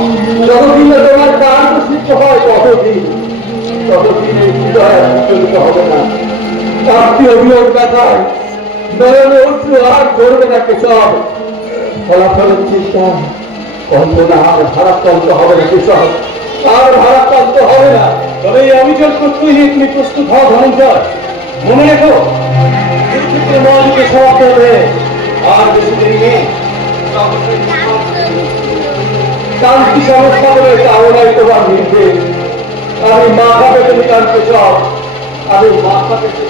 যতদিন না তোমার প্রাণ প্রসিদ্ধ হয়, ততদিন এই হৃদয় উজ্জ্বলিত হবে না। আত্মীয় অভিযোগ ব্যথায় নয়নে অশ্রু আর করবে না কেশব। ফলাফলের চিন্তা কল্পনা আর ভারাক্রান্ত হবে না কেশব, আর ভারাক্রান্ত হবে না। তবে এই অভিযোগ প্রত্যয় নিয়ে তুমি প্রস্তুত হও ধনঞ্জয়। মনে রেখো, কুরুক্ষেত্রের মহাযুদ্ধে সমাপ্ত হবে আর বেশি দেরি নেই। শান্তি সংস্থা করে তাহলেই তোমার নির্দেশ। আমি মাথা পেতে নিতাম কেশব, আমি মাথা পেতে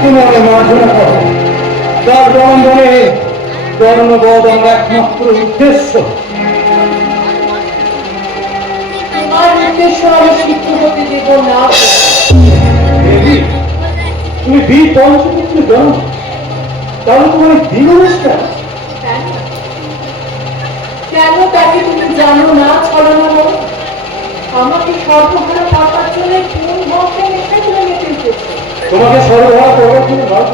তুমি আমাকে মার্জনা করো, তার দমনে কর্মবোধ আমার একমাত্র উদ্দেশ্য। তোমার উদ্দেশ্য আমি সিদ্ধ হতে দেব না। দেবী, তুমি বীর পঞ্চপুত্র জানো, তাহলে তোমার এই দীর্ঘনিষ্ঠা। কেন তাকে তুমি জানো না ছড়ানো হোক? আমাকে সর্বহারা পাতার জন্য কোন ভক্তে নেশা করে ফেলতেছে? তোমাকে সর্বহারা করবার জন্য নয়,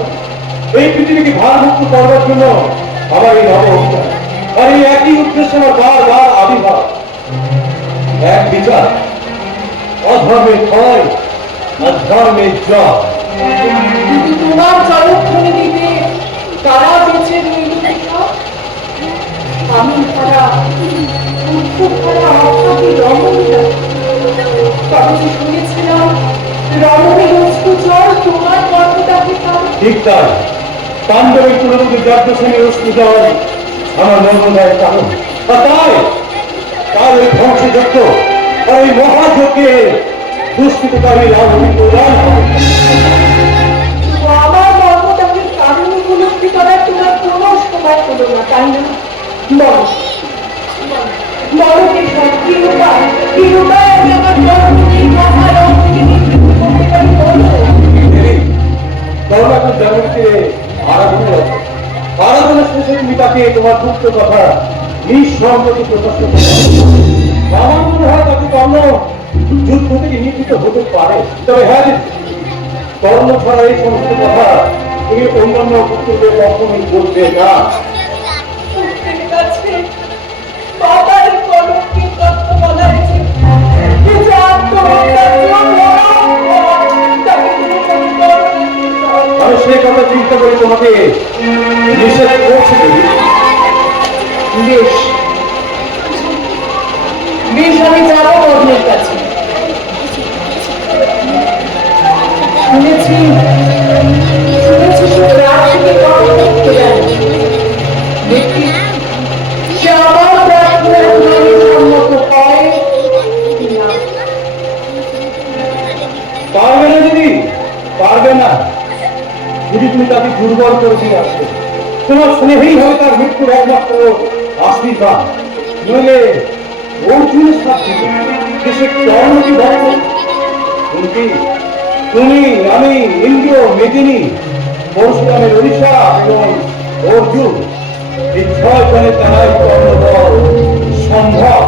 এই পৃথিবীকে ভারমুক্ত করবার জন্য আমার এই নব হত্যা। আর এই একই উদ্দেশ্যে আমার বারবার আবির্ভাব। এক বিচার, অধর্মের ক্ষয় আর ধর্মের জয়। যদি তোমার চরক্ষণে দিতে তারা বেঁচে রইল সব, আমি তারা উত্তর তারা অর্থাৎ রমণীরা। তবে যে শুনেছিলাম রমণীর অস্ত্রচর তোমার কর্মটাকে কারণ। ঠিক তাই, পাণ্ডবের কুলবতী যাজ্ঞসেনের অস্ত্রজয় আমার নর্মদায়ের কারণ। আর তাই ওই ধ্বংসযজ্ঞ আর ওই মহাযজ্ঞে দুষ্কৃতকারী রাবণী প্রদান হবে। আমার কর্মটাকে কারণ উপলব্ধি করার তোমার কোনো সময় হলো না, তাই না? বলো কেশব, কি উপায় আমি আমার কর্মকে মহারথকে নিবৃত্ত করতে পারি বলো? তখন এখন যেমনকে আরাধনা আছে, আরাধনা শেষে তুমি তাকে তোমার গুপ্ত কথা নিঃসংকোচে প্রকাশ করতে পারো। আমার মনে হয় তাকে কর্ণ যুদ্ধ থেকে নিবৃত্ত হতে পারে। তবে হ্যাঁ, কর্ণ ছাড়া এই সমস্ত কথা তুমি অন্যান্য পুত্রদের কখনোই বলবে না। পুত্রের কাছে বাবার কলঙ্কের কথা বলা হয়েছে, যে আত্মহত্যার জন্য তাকে তুমি কোনো করো না। আমি সেই কথা চিন্তা করে তোমাকে নিষেধ করছি। বেশ বেশ, আমি যাবো কর্ণের কাছে। শুনেছি সে রাত থেকে কর্ণ দেখতে যায়। দেখি সে আমার প্রার্থনার সম্মত হয় কিনা। পারবে না দিদি, পারবে না। যদি তুমি তাকে দুর্বল করে দিয়ে আসবে, তোমার স্নেহেই হবে তার মৃত্যুর একমাত্র আশীর্বাদ। নইলে অর্জুনের সাথে দেশে কর্ণ কি ভক্ত? তুমি, আমি, ইন্দ্র, মেদিনী, পরশুরামের ওড়িশা এবং অর্জুন, এই 6 জনের দ্বারাই কর্ণবল সম্ভব।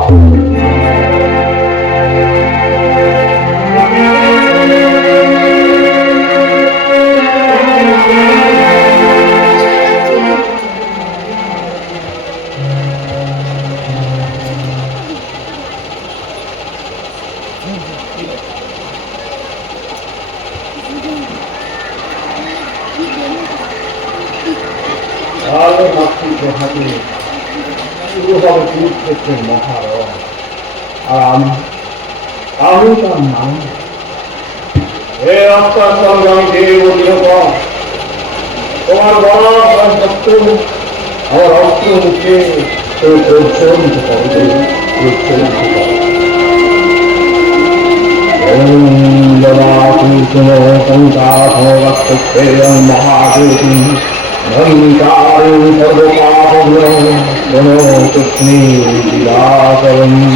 ভালো মাতৃকে হাতে শুরু হবে কুরুক্ষেত্রের মহারণ। আর আমি তার নাম হে আত্মার সঙ্গে আমি দেব নিরূপণ। তোমার বড় শত্রু আমার অস্ত্র মুখে প্রচলিত করবে, প্রচলিত করবে। মহাদেবী ধন্যকারী সর্বপাপ বনকৃষ্ণী লীলাকরণী।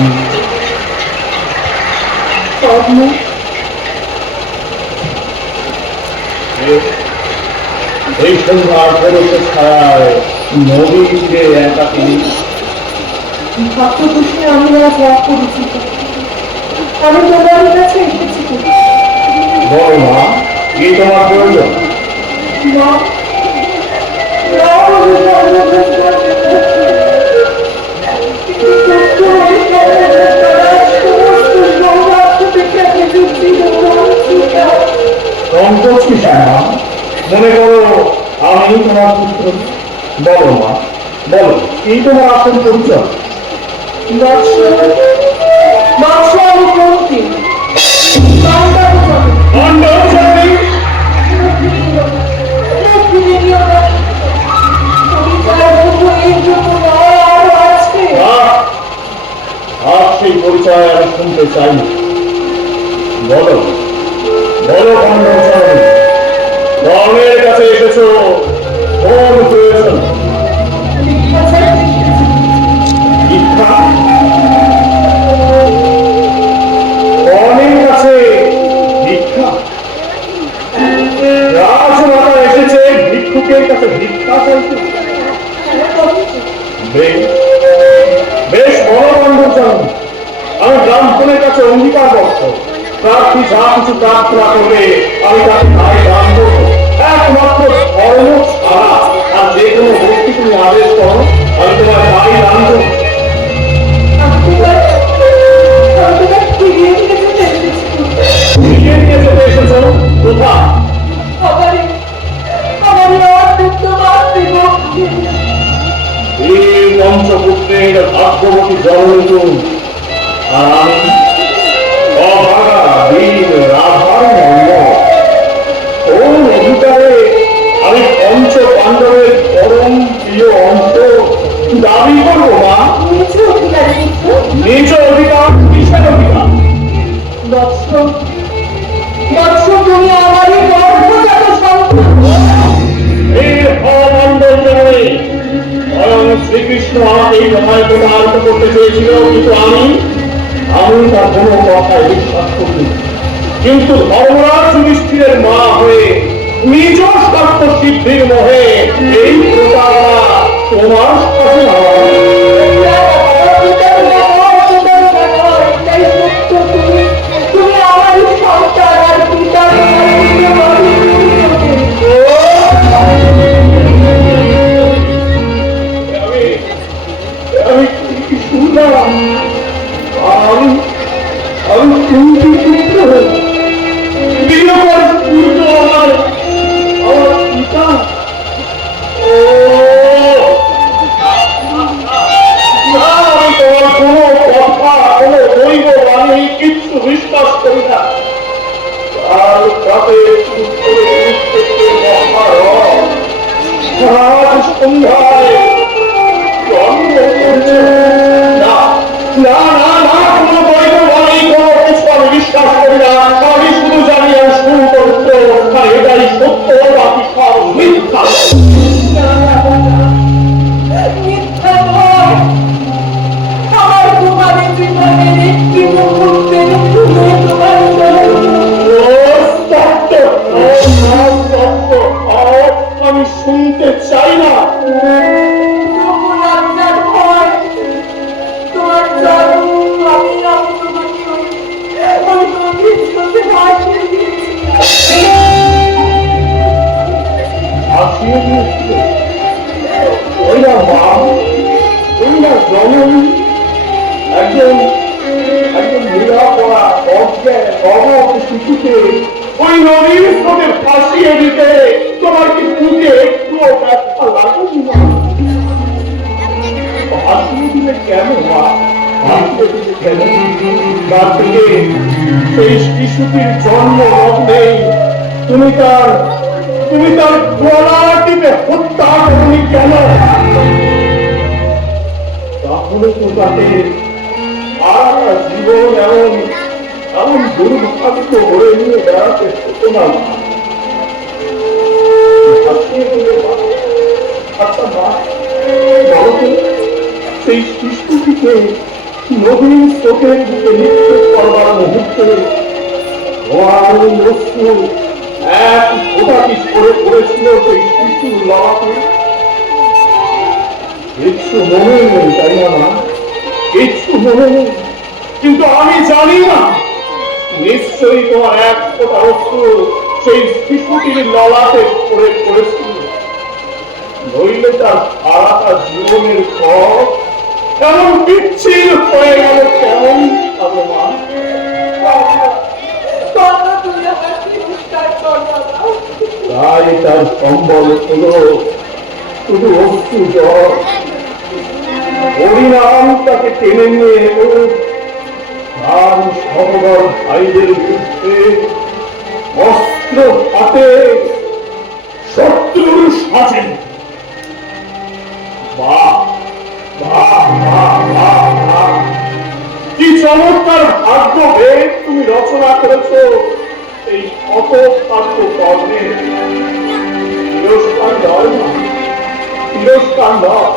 এই সন্ধ্যার পরশ ছায়ায় নদী তীরে একাকী ভাগ্যদোষে আমি আজ অপরিচিত, আমি তোমার কাছে এসেছি। বল মা, কি তোমার প্রয়োজন? মা, রাম সংকোচ কি মা? মনে করো আমি তোমার পুত্র। বলো মা, বলো কি তোমার আসল পরিচয়? আর সেই পরিচয় আমি শুনতে চাই না। বলো বলো খণ্ডচরণ, ধর্মের কাছে এসেছো কোন প্রয়োজন? ভিক্ষা? ধর্মের কাছে ভিক্ষা? রাজমাতা এসেছে ভিক্ষুকের কাছে ভিক্ষা চাইতে? বেশ বেশ বড় খণ্ডচরণ, আমি ব্রাহ্মণের কাছে অঙ্গীকারবদ্ধ। প্রার্থী যা কিছু প্রার্থনা করবে আমি তাকে তাই দান করবো। একমাত্র ধর্ম ছাড়া আর যে কোনো বস্তু তুমি আদেশ করো আমি তোমার তাই দান করবো। কোথা? এই পঞ্চপুত্রের ভাগ্যবতী জননী, আর আমি অভাগা বীর রাধার মন্দ। কোন অধিকারে আমি পঞ্চ পাণ্ডবের পরম প্রিয় অংশ দাবি করবো মা? নিজ অধিকার কিসের অধিকার? শ্রীকৃষ্ণ আমাকে এই কথায় প্রমাণিত করতে চেয়েছিল, কিন্তু আমি তার কোনো কথায় বিশ্বাস করি। কিন্তু ধর্মরাজ যুধিষ্ঠিরের মা হয়ে নিজ স্বার্থ সিদ্ধির মোহে এই প্রতারণা তোমার সাথে ওই নদীর স্রোতে ফাঁসিয়ে দিতে তোমার কি বুকে একটুও ব্যথা লাগুনি না? ফাঁসিয়ে দিলে কেন মা? ফাঁসিয়ে দিলে কেন? তার থেকে সেই শিশুটির জন্ম লগ্নেই তুমি তার গলাটিতে হত্যা করনি কেন? তাহলে তো তাকে আর জীবন এমন দুর্ভাগ্য হয়ে নিয়ে বেড়াতে হতো না। আচ্ছা মা, বলো সেই শিশুটিকে নদীর চোখের দিকে নিক্ষেপ করবার মুহূর্তে এক ফোটাটি সরে পড়েছিল সেই শিশুর লড়াতে। কিচ্ছু মনে নেই, তাই না? কিচ্ছু মনে নেই, কিন্তু আমি জানি না নিশ্চয়ই তোমার এক ফোঁটা অশ্রু সেই শিশুটির ললাটে পড়ে পড়েছিল। নইলে তার সারাটা জীবনের পথ কেমন বিচ্ছিন্ন হয়ে গেল, কেমন ভাবে মা। তাই তার সম্বল হলো শুধু অশ্রু জল। হরিনাম তাকে টেনে নিয়ে এলো তার সহদর ভাইদের বিরুদ্ধে, অস্ত্র হাতে শত্রুর সাজে। বাহ বাহ বাহ বাহ বাহ, কি চমৎকার ভাগ্য ভেদ তুমি রচনা করেছ এই শত ভাগ্য কর্মে। তিরস্কার নয় না, তিরস্কার নয়,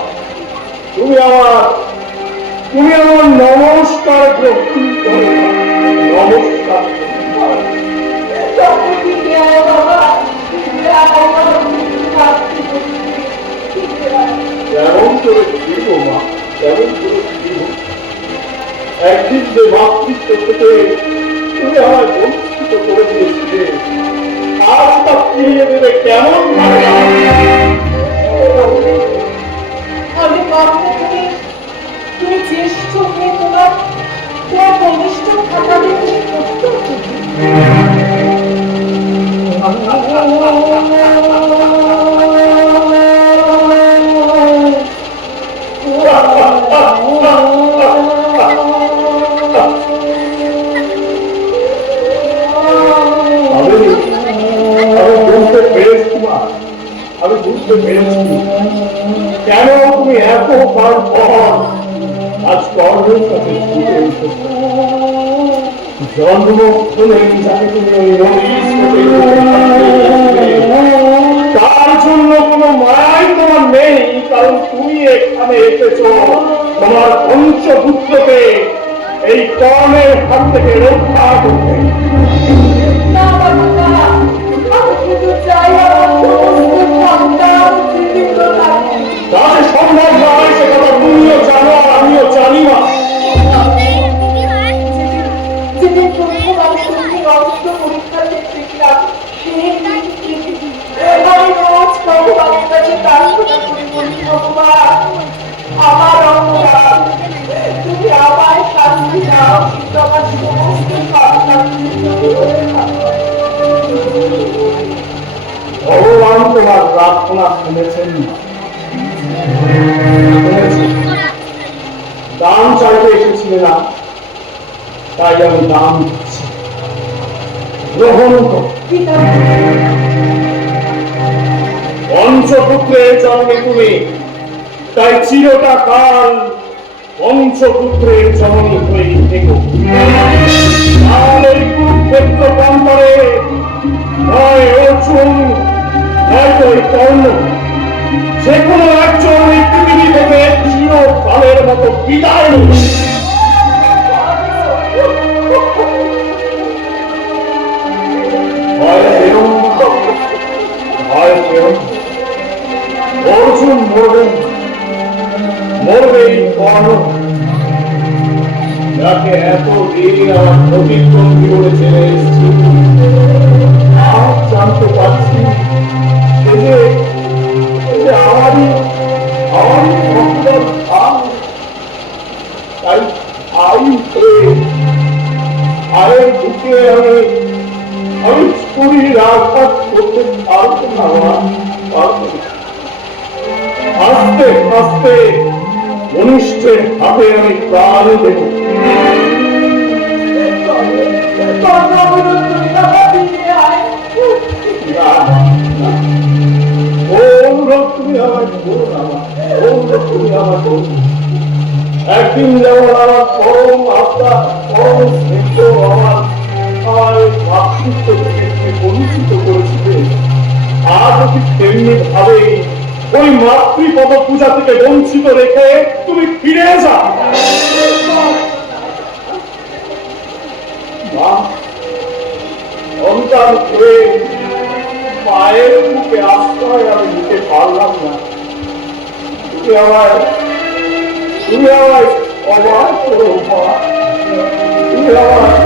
তুমি আমার নমস্কার গ্রহণ করো, নমস্কার। কেমন করে দিব মা, কেমন করে দিব? একদিন যে মাতৃত্ব থেকে তুমি আমায় বঞ্চিত করে দিয়েছিলে, আজ তা ফিরিয়ে দেবে কেমন ভাবে? আমি ভাবতে থেকে তুমি জ্যেষ্ঠ হয়ে তোমার কনিষ্ঠ থাকাতে তুমি আমি বুঝতে পেরেছি কেন তুমি এত কাল পর আজ কর্মের কাছে ছুটে এসেছো। জন্মক্ষণে যাকে তুমি ওই নদীর স্রোতে তার জন্য কোনো মায়াই তোমার নেই, কারণ তুমি এখানে এসেছো তোমার পঞ্চপুত্রকে এই কর্মের হাত থেকে রক্ষা করতে। না বাবা, আমি শুধু চাই আমার সমস্ত সন্তান জীবিত থাকে। তাহলে সম্ভব নয়, সে কথা তুমিও জানো আর আমিও জানি না। যেদিন প্রথম আমি তুমি অস্ত্র পরীক্ষা দেখলাম, আমি রোজ ভগবানের কাছে প্রার্থনা করে বলি, ভগবান আমার অপরাধ, তুমি আমায় শান্তি দাও, কিন্তু আমার সমস্ত সন্তান ভগবান তোমার প্রার্থনা শুনেছেন না? দান চাইতে এসেছিলে না, তাই আমি দান দিচ্ছি, গ্রহণ কর। পঞ্চপুত্রের জন্মে তুমি, তাই চিরটা কাল পঞ্চপুত্রের জননী হয়ে থেকো। আর এই কুরুক্ষেত্র প্রান্তরে নয় অর্জুন নয়তো এই কর্ণ, যে কোনো একজন এই পৃথিবী থেকে চিরকালের মতো বিদায় নেবে। ভয় পেও না, ভয় পেও না। অর্জুন মরবেন, মরবে এই কর্ণ, যাকে এতদিন আমার প্রতিদ্বন্দ্বী বলে ছেড়ে এসেছি। আজ জানতে পারছি সে যে আমারই ভক্তের ভাব। তাই আয়ের বুকে আমি শরীর আঘাত করতে পারবো না, পারবো না। আস্তে আস্তে মনুষ্যের হাতে আমি প্রাণ দেব। তুমি আমার করো না, তুমি আমার করো। একদিন যেমন আমার পরম আত্মা পরম স্নেহ আমার মাতৃত্ব থেকে বঞ্চিত করেছিলে, আজ ঠিক তেমনি ভাবে ওই মাতৃপদ পূজা থেকে বঞ্চিত রেখে তুমি ফিরে যাও। মা, সন্তান হয়ে মায়ের মুখে আশ্রয় আমি নিতে পারলাম না। তুমি আমায় অবাক করো মা, তুমি আমায়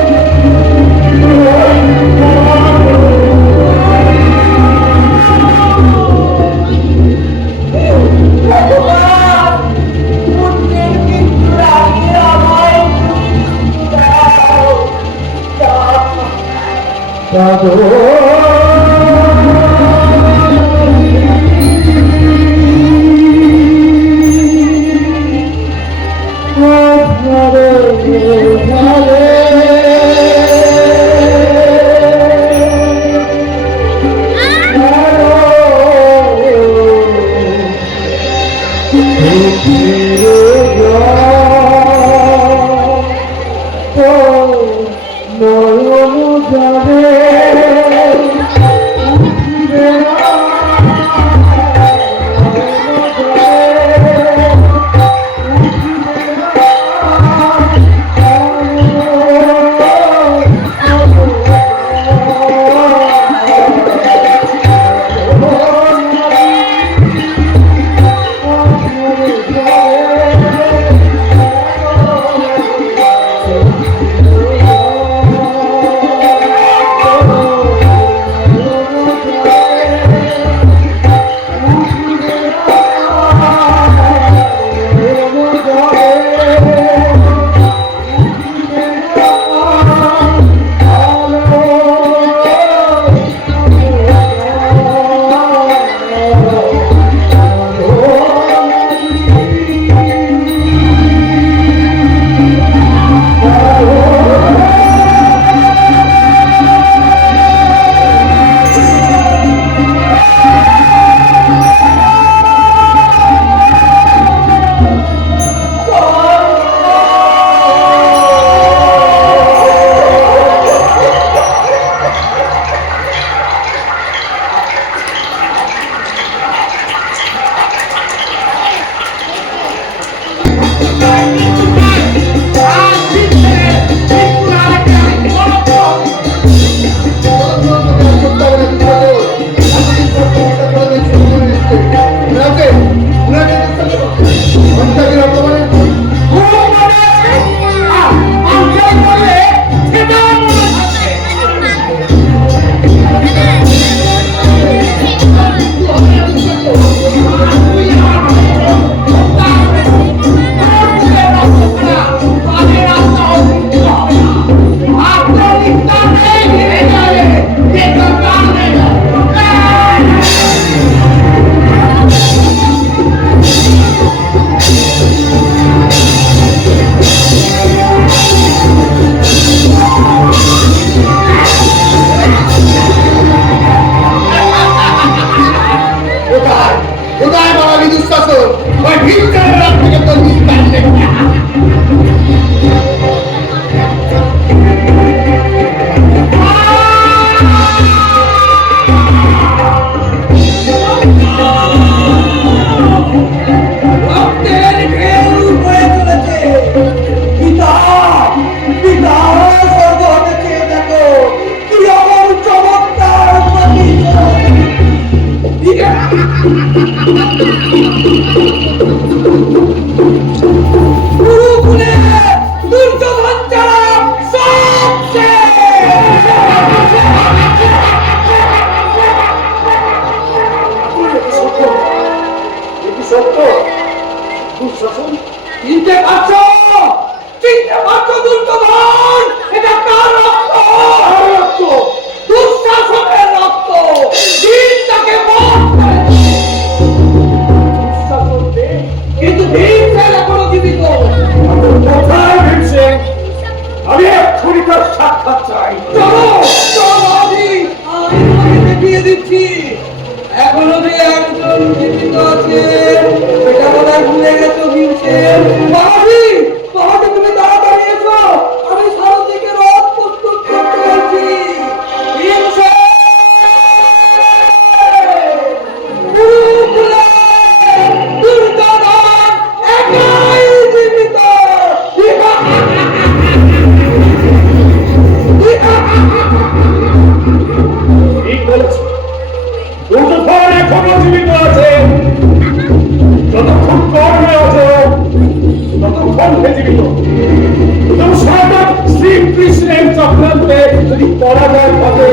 পরাজয় হবে,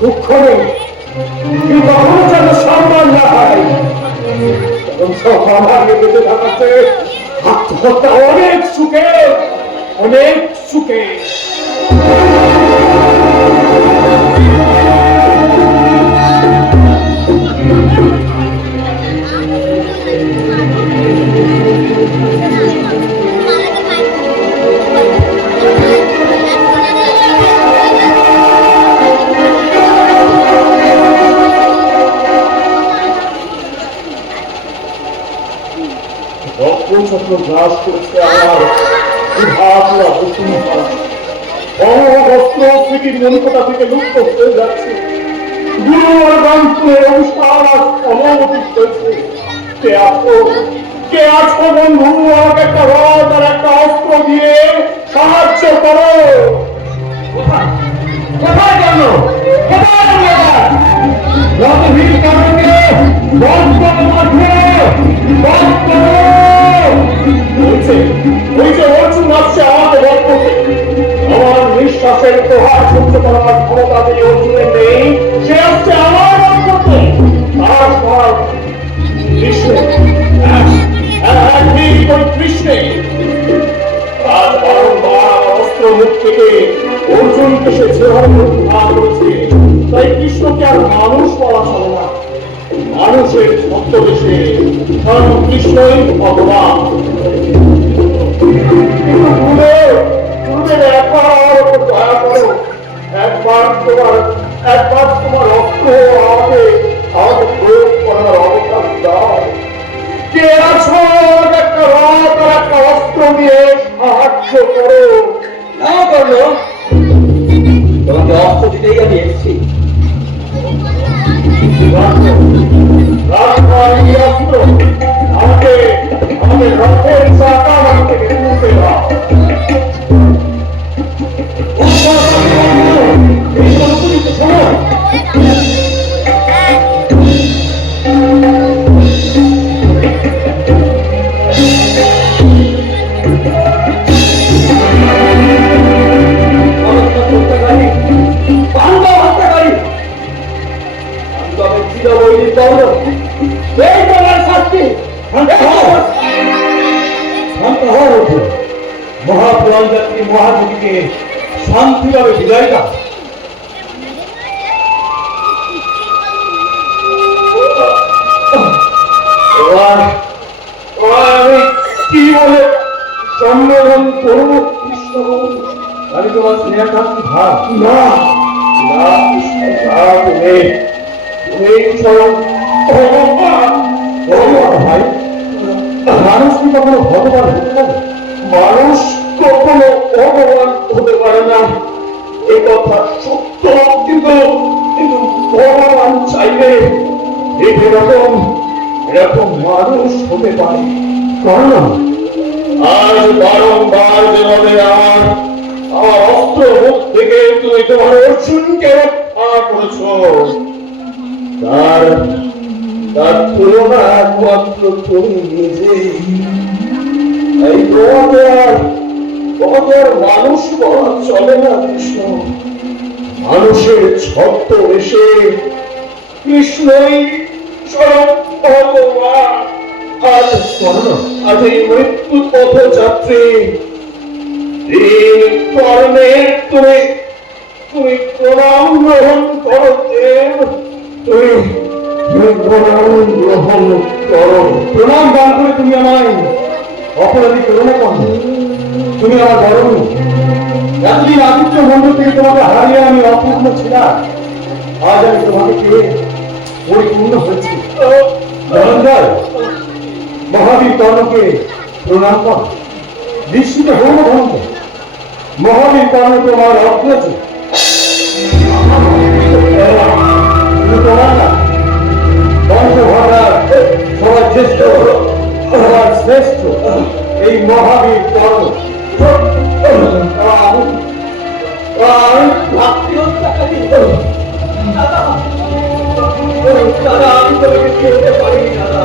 দুঃখ নেই, কিন্তু কখনো যেন সম্মান না হয়। এবং সব আমাকে বেঁচে থাকাতে আত্মহত্যা অনেক সুখে, অনেক সুখে। রক্তচক্র গ্রাস করেছে আমার বিভাগুলা অবস্ত্র স্মৃতির মনিকতা থেকে লুপ্ত হয়ে যাচ্ছে। গুরু আর গ্রন্থের অনুষ্ঠান আজ অনবতীত হয়েছে। কে আছো বন্ধু, আমাকে একটা রথ আর একটা অস্ত্র দিয়ে সাহায্য করো। কোথায় গেল? কোথায় গেল? রথহীন কারণে বন্ধ মধ্যে বন্ধ। ওই যে অর্জুন আসছে আমাকে বধ করতে। আমার নিঃশ্বাসের প্রহার সহ্য করার ক্ষমতা যে অর্জুনের নেই, সে আসছে আমার বধ করতে। তার পর কৃষ্ণ, কৃষ্ণে আজ বারংবার অস্ত্র মুখ থেকে অর্জুনকে সে যেভাবে উদ্ধার করেছে, তাই কৃষ্ণকে আর মানুষ বলা চলে না। মানুষের ছদ্মবেশে স্বয়ং কৃষ্ণই ভগবান। একবার তোমার অস্ত্র আমাকে প্রয়োগ করার অবকাশ দাও। কে আছো, একটা রথ আর একটা অস্ত্র দিয়ে সাহায্য করো। না করলো, তোমাকে অস্ত্র দিতেই আমি এসেছি। আমাকে রথের চাকা আমাকে তুলতে দাও। মহাপ্রাণ যাত্রী মহাযোগীকে শান্তিভাবে বিদায় দাও। আমি কি বলে সম্বোধন করবো? কৃষ্ণ, আমি তোমার স্নেহাকাঙ্ক্ষী ভাব না না কৃষ্ণ, না, তুমি স্বয়ং ভগবান। ভগবান ভাই, মানুষ কি কখনো ভগবান হতে পারে? মানুষ কখনো ভগবান হতে পারে না, এ কথা সত্য। কিন্তু কিন্তু ভগবান চাইলে এরকম মানুষ হতে পারে। কারণ আজ বারংবার যেভাবে আমার অস্ত্র মুখ থেকে তুমি তোমার অর্জুনকে রক্ষা করেছ, তার তুলনা একমাত্র তুমি নিজেই। এই তোমাকে আর মানুষ বলা চলে না কৃষ্ণ। মানুষের ছদ্ম এসে কৃষ্ণই স্বয়ং ভগবান। আজ এই মৃত্যু পথযাত্রী দিন কর্মের তুমি প্রণাম গ্রহণ করো দেব। তুমি প্রণাম গ্রহণ করো। প্রণাম দান করে তুমি আমায় অপরাধী করো না কেন? তুমি আমার বড়। এতদিন আদিত্য মন্ডল থেকে তোমাকে হারিয়ে আমি অপূর্ণ ছিলাম, আজ আমি তোমাকে পেয়ে পরিপূর্ণ হয়েছি। ধনঞ্জয়, মহাবীর কর্ণকে প্রণাম কর। নিশ্চিত হল ধনঞ্জয়, মহাবীর কর্ণ তোমার অগ্রজ। তোমার না, বংশভরা সবার জ্যেষ্ঠ, সবার শ্রেষ্ঠ এই মহাবীর কর্ণ। দাদা, আমি তোমাকে খেতে পারিনি দাদা।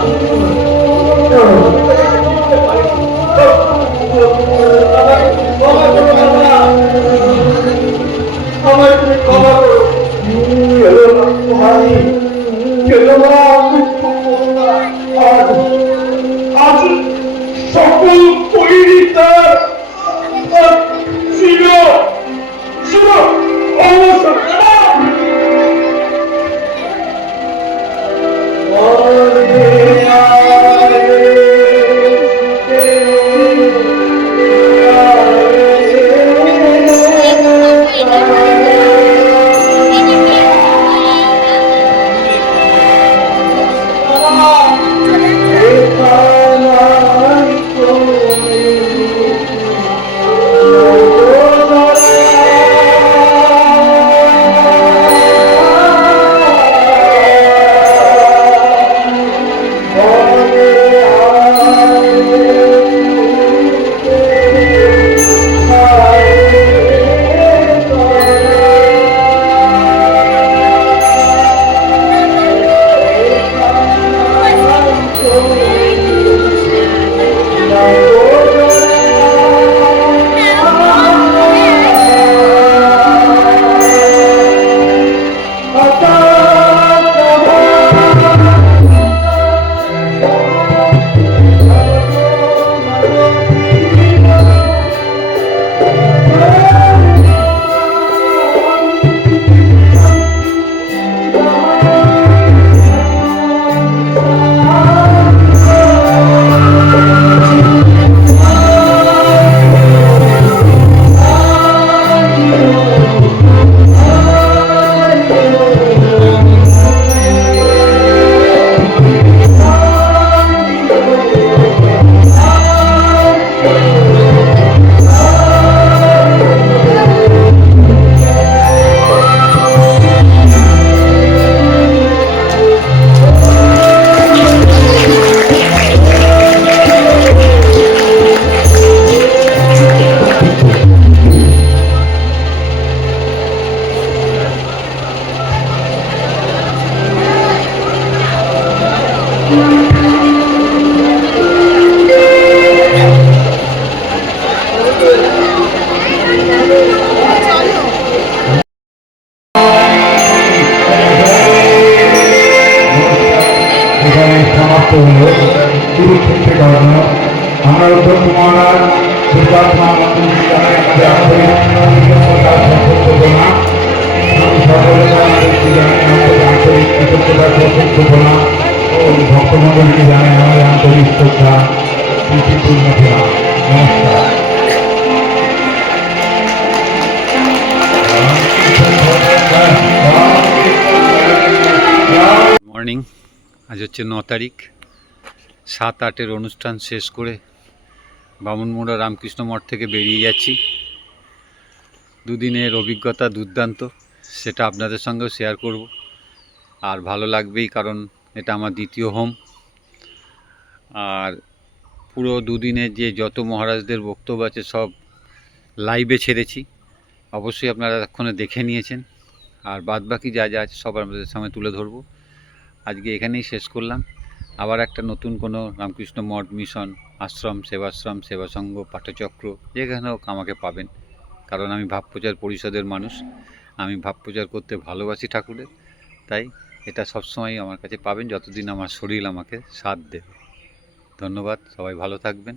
মর্নিং। আজ হচ্ছে 9 তারিখ। 7-8-এর অনুষ্ঠান শেষ করে বামুনমুড়া রামকৃষ্ণ মঠ থেকে বেরিয়ে যাচ্ছি। দুদিনের অভিজ্ঞতা দুর্দান্ত, সেটা আপনাদের সঙ্গেও শেয়ার করব। আর ভালো লাগবেই, কারণ এটা আমার দ্বিতীয় হোম। আর পুরো দুদিনের যে যত মহারাজদের বক্তব্য আছে সব লাইভে ছেড়েছি, অবশ্যই আপনারা এক্ষণে দেখে নিয়েছেন। আর বাদবাকি যা যা আছে সব আপনাদের সামনে তুলে ধরবো। আজকে এখানেই শেষ করলাম। আবার একটা নতুন কোনো রামকৃষ্ণ মঠ, মিশন, আশ্রম, সেবাশ্রম, সেবাসংঘ, পাঠচক্র, যেখানে হোক আমাকে পাবেন। কারণ আমি ভাবপ্রচার পরিষদের মানুষ, আমি ভাবপ্রচার করতে ভালোবাসি ঠাকুরের। তাই এটা সবসময় আমার কাছে পাবেন, যতদিন আমার শরীর আমাকে সাথ দেবে। ধন্যবাদ, সবাই ভালো থাকবেন।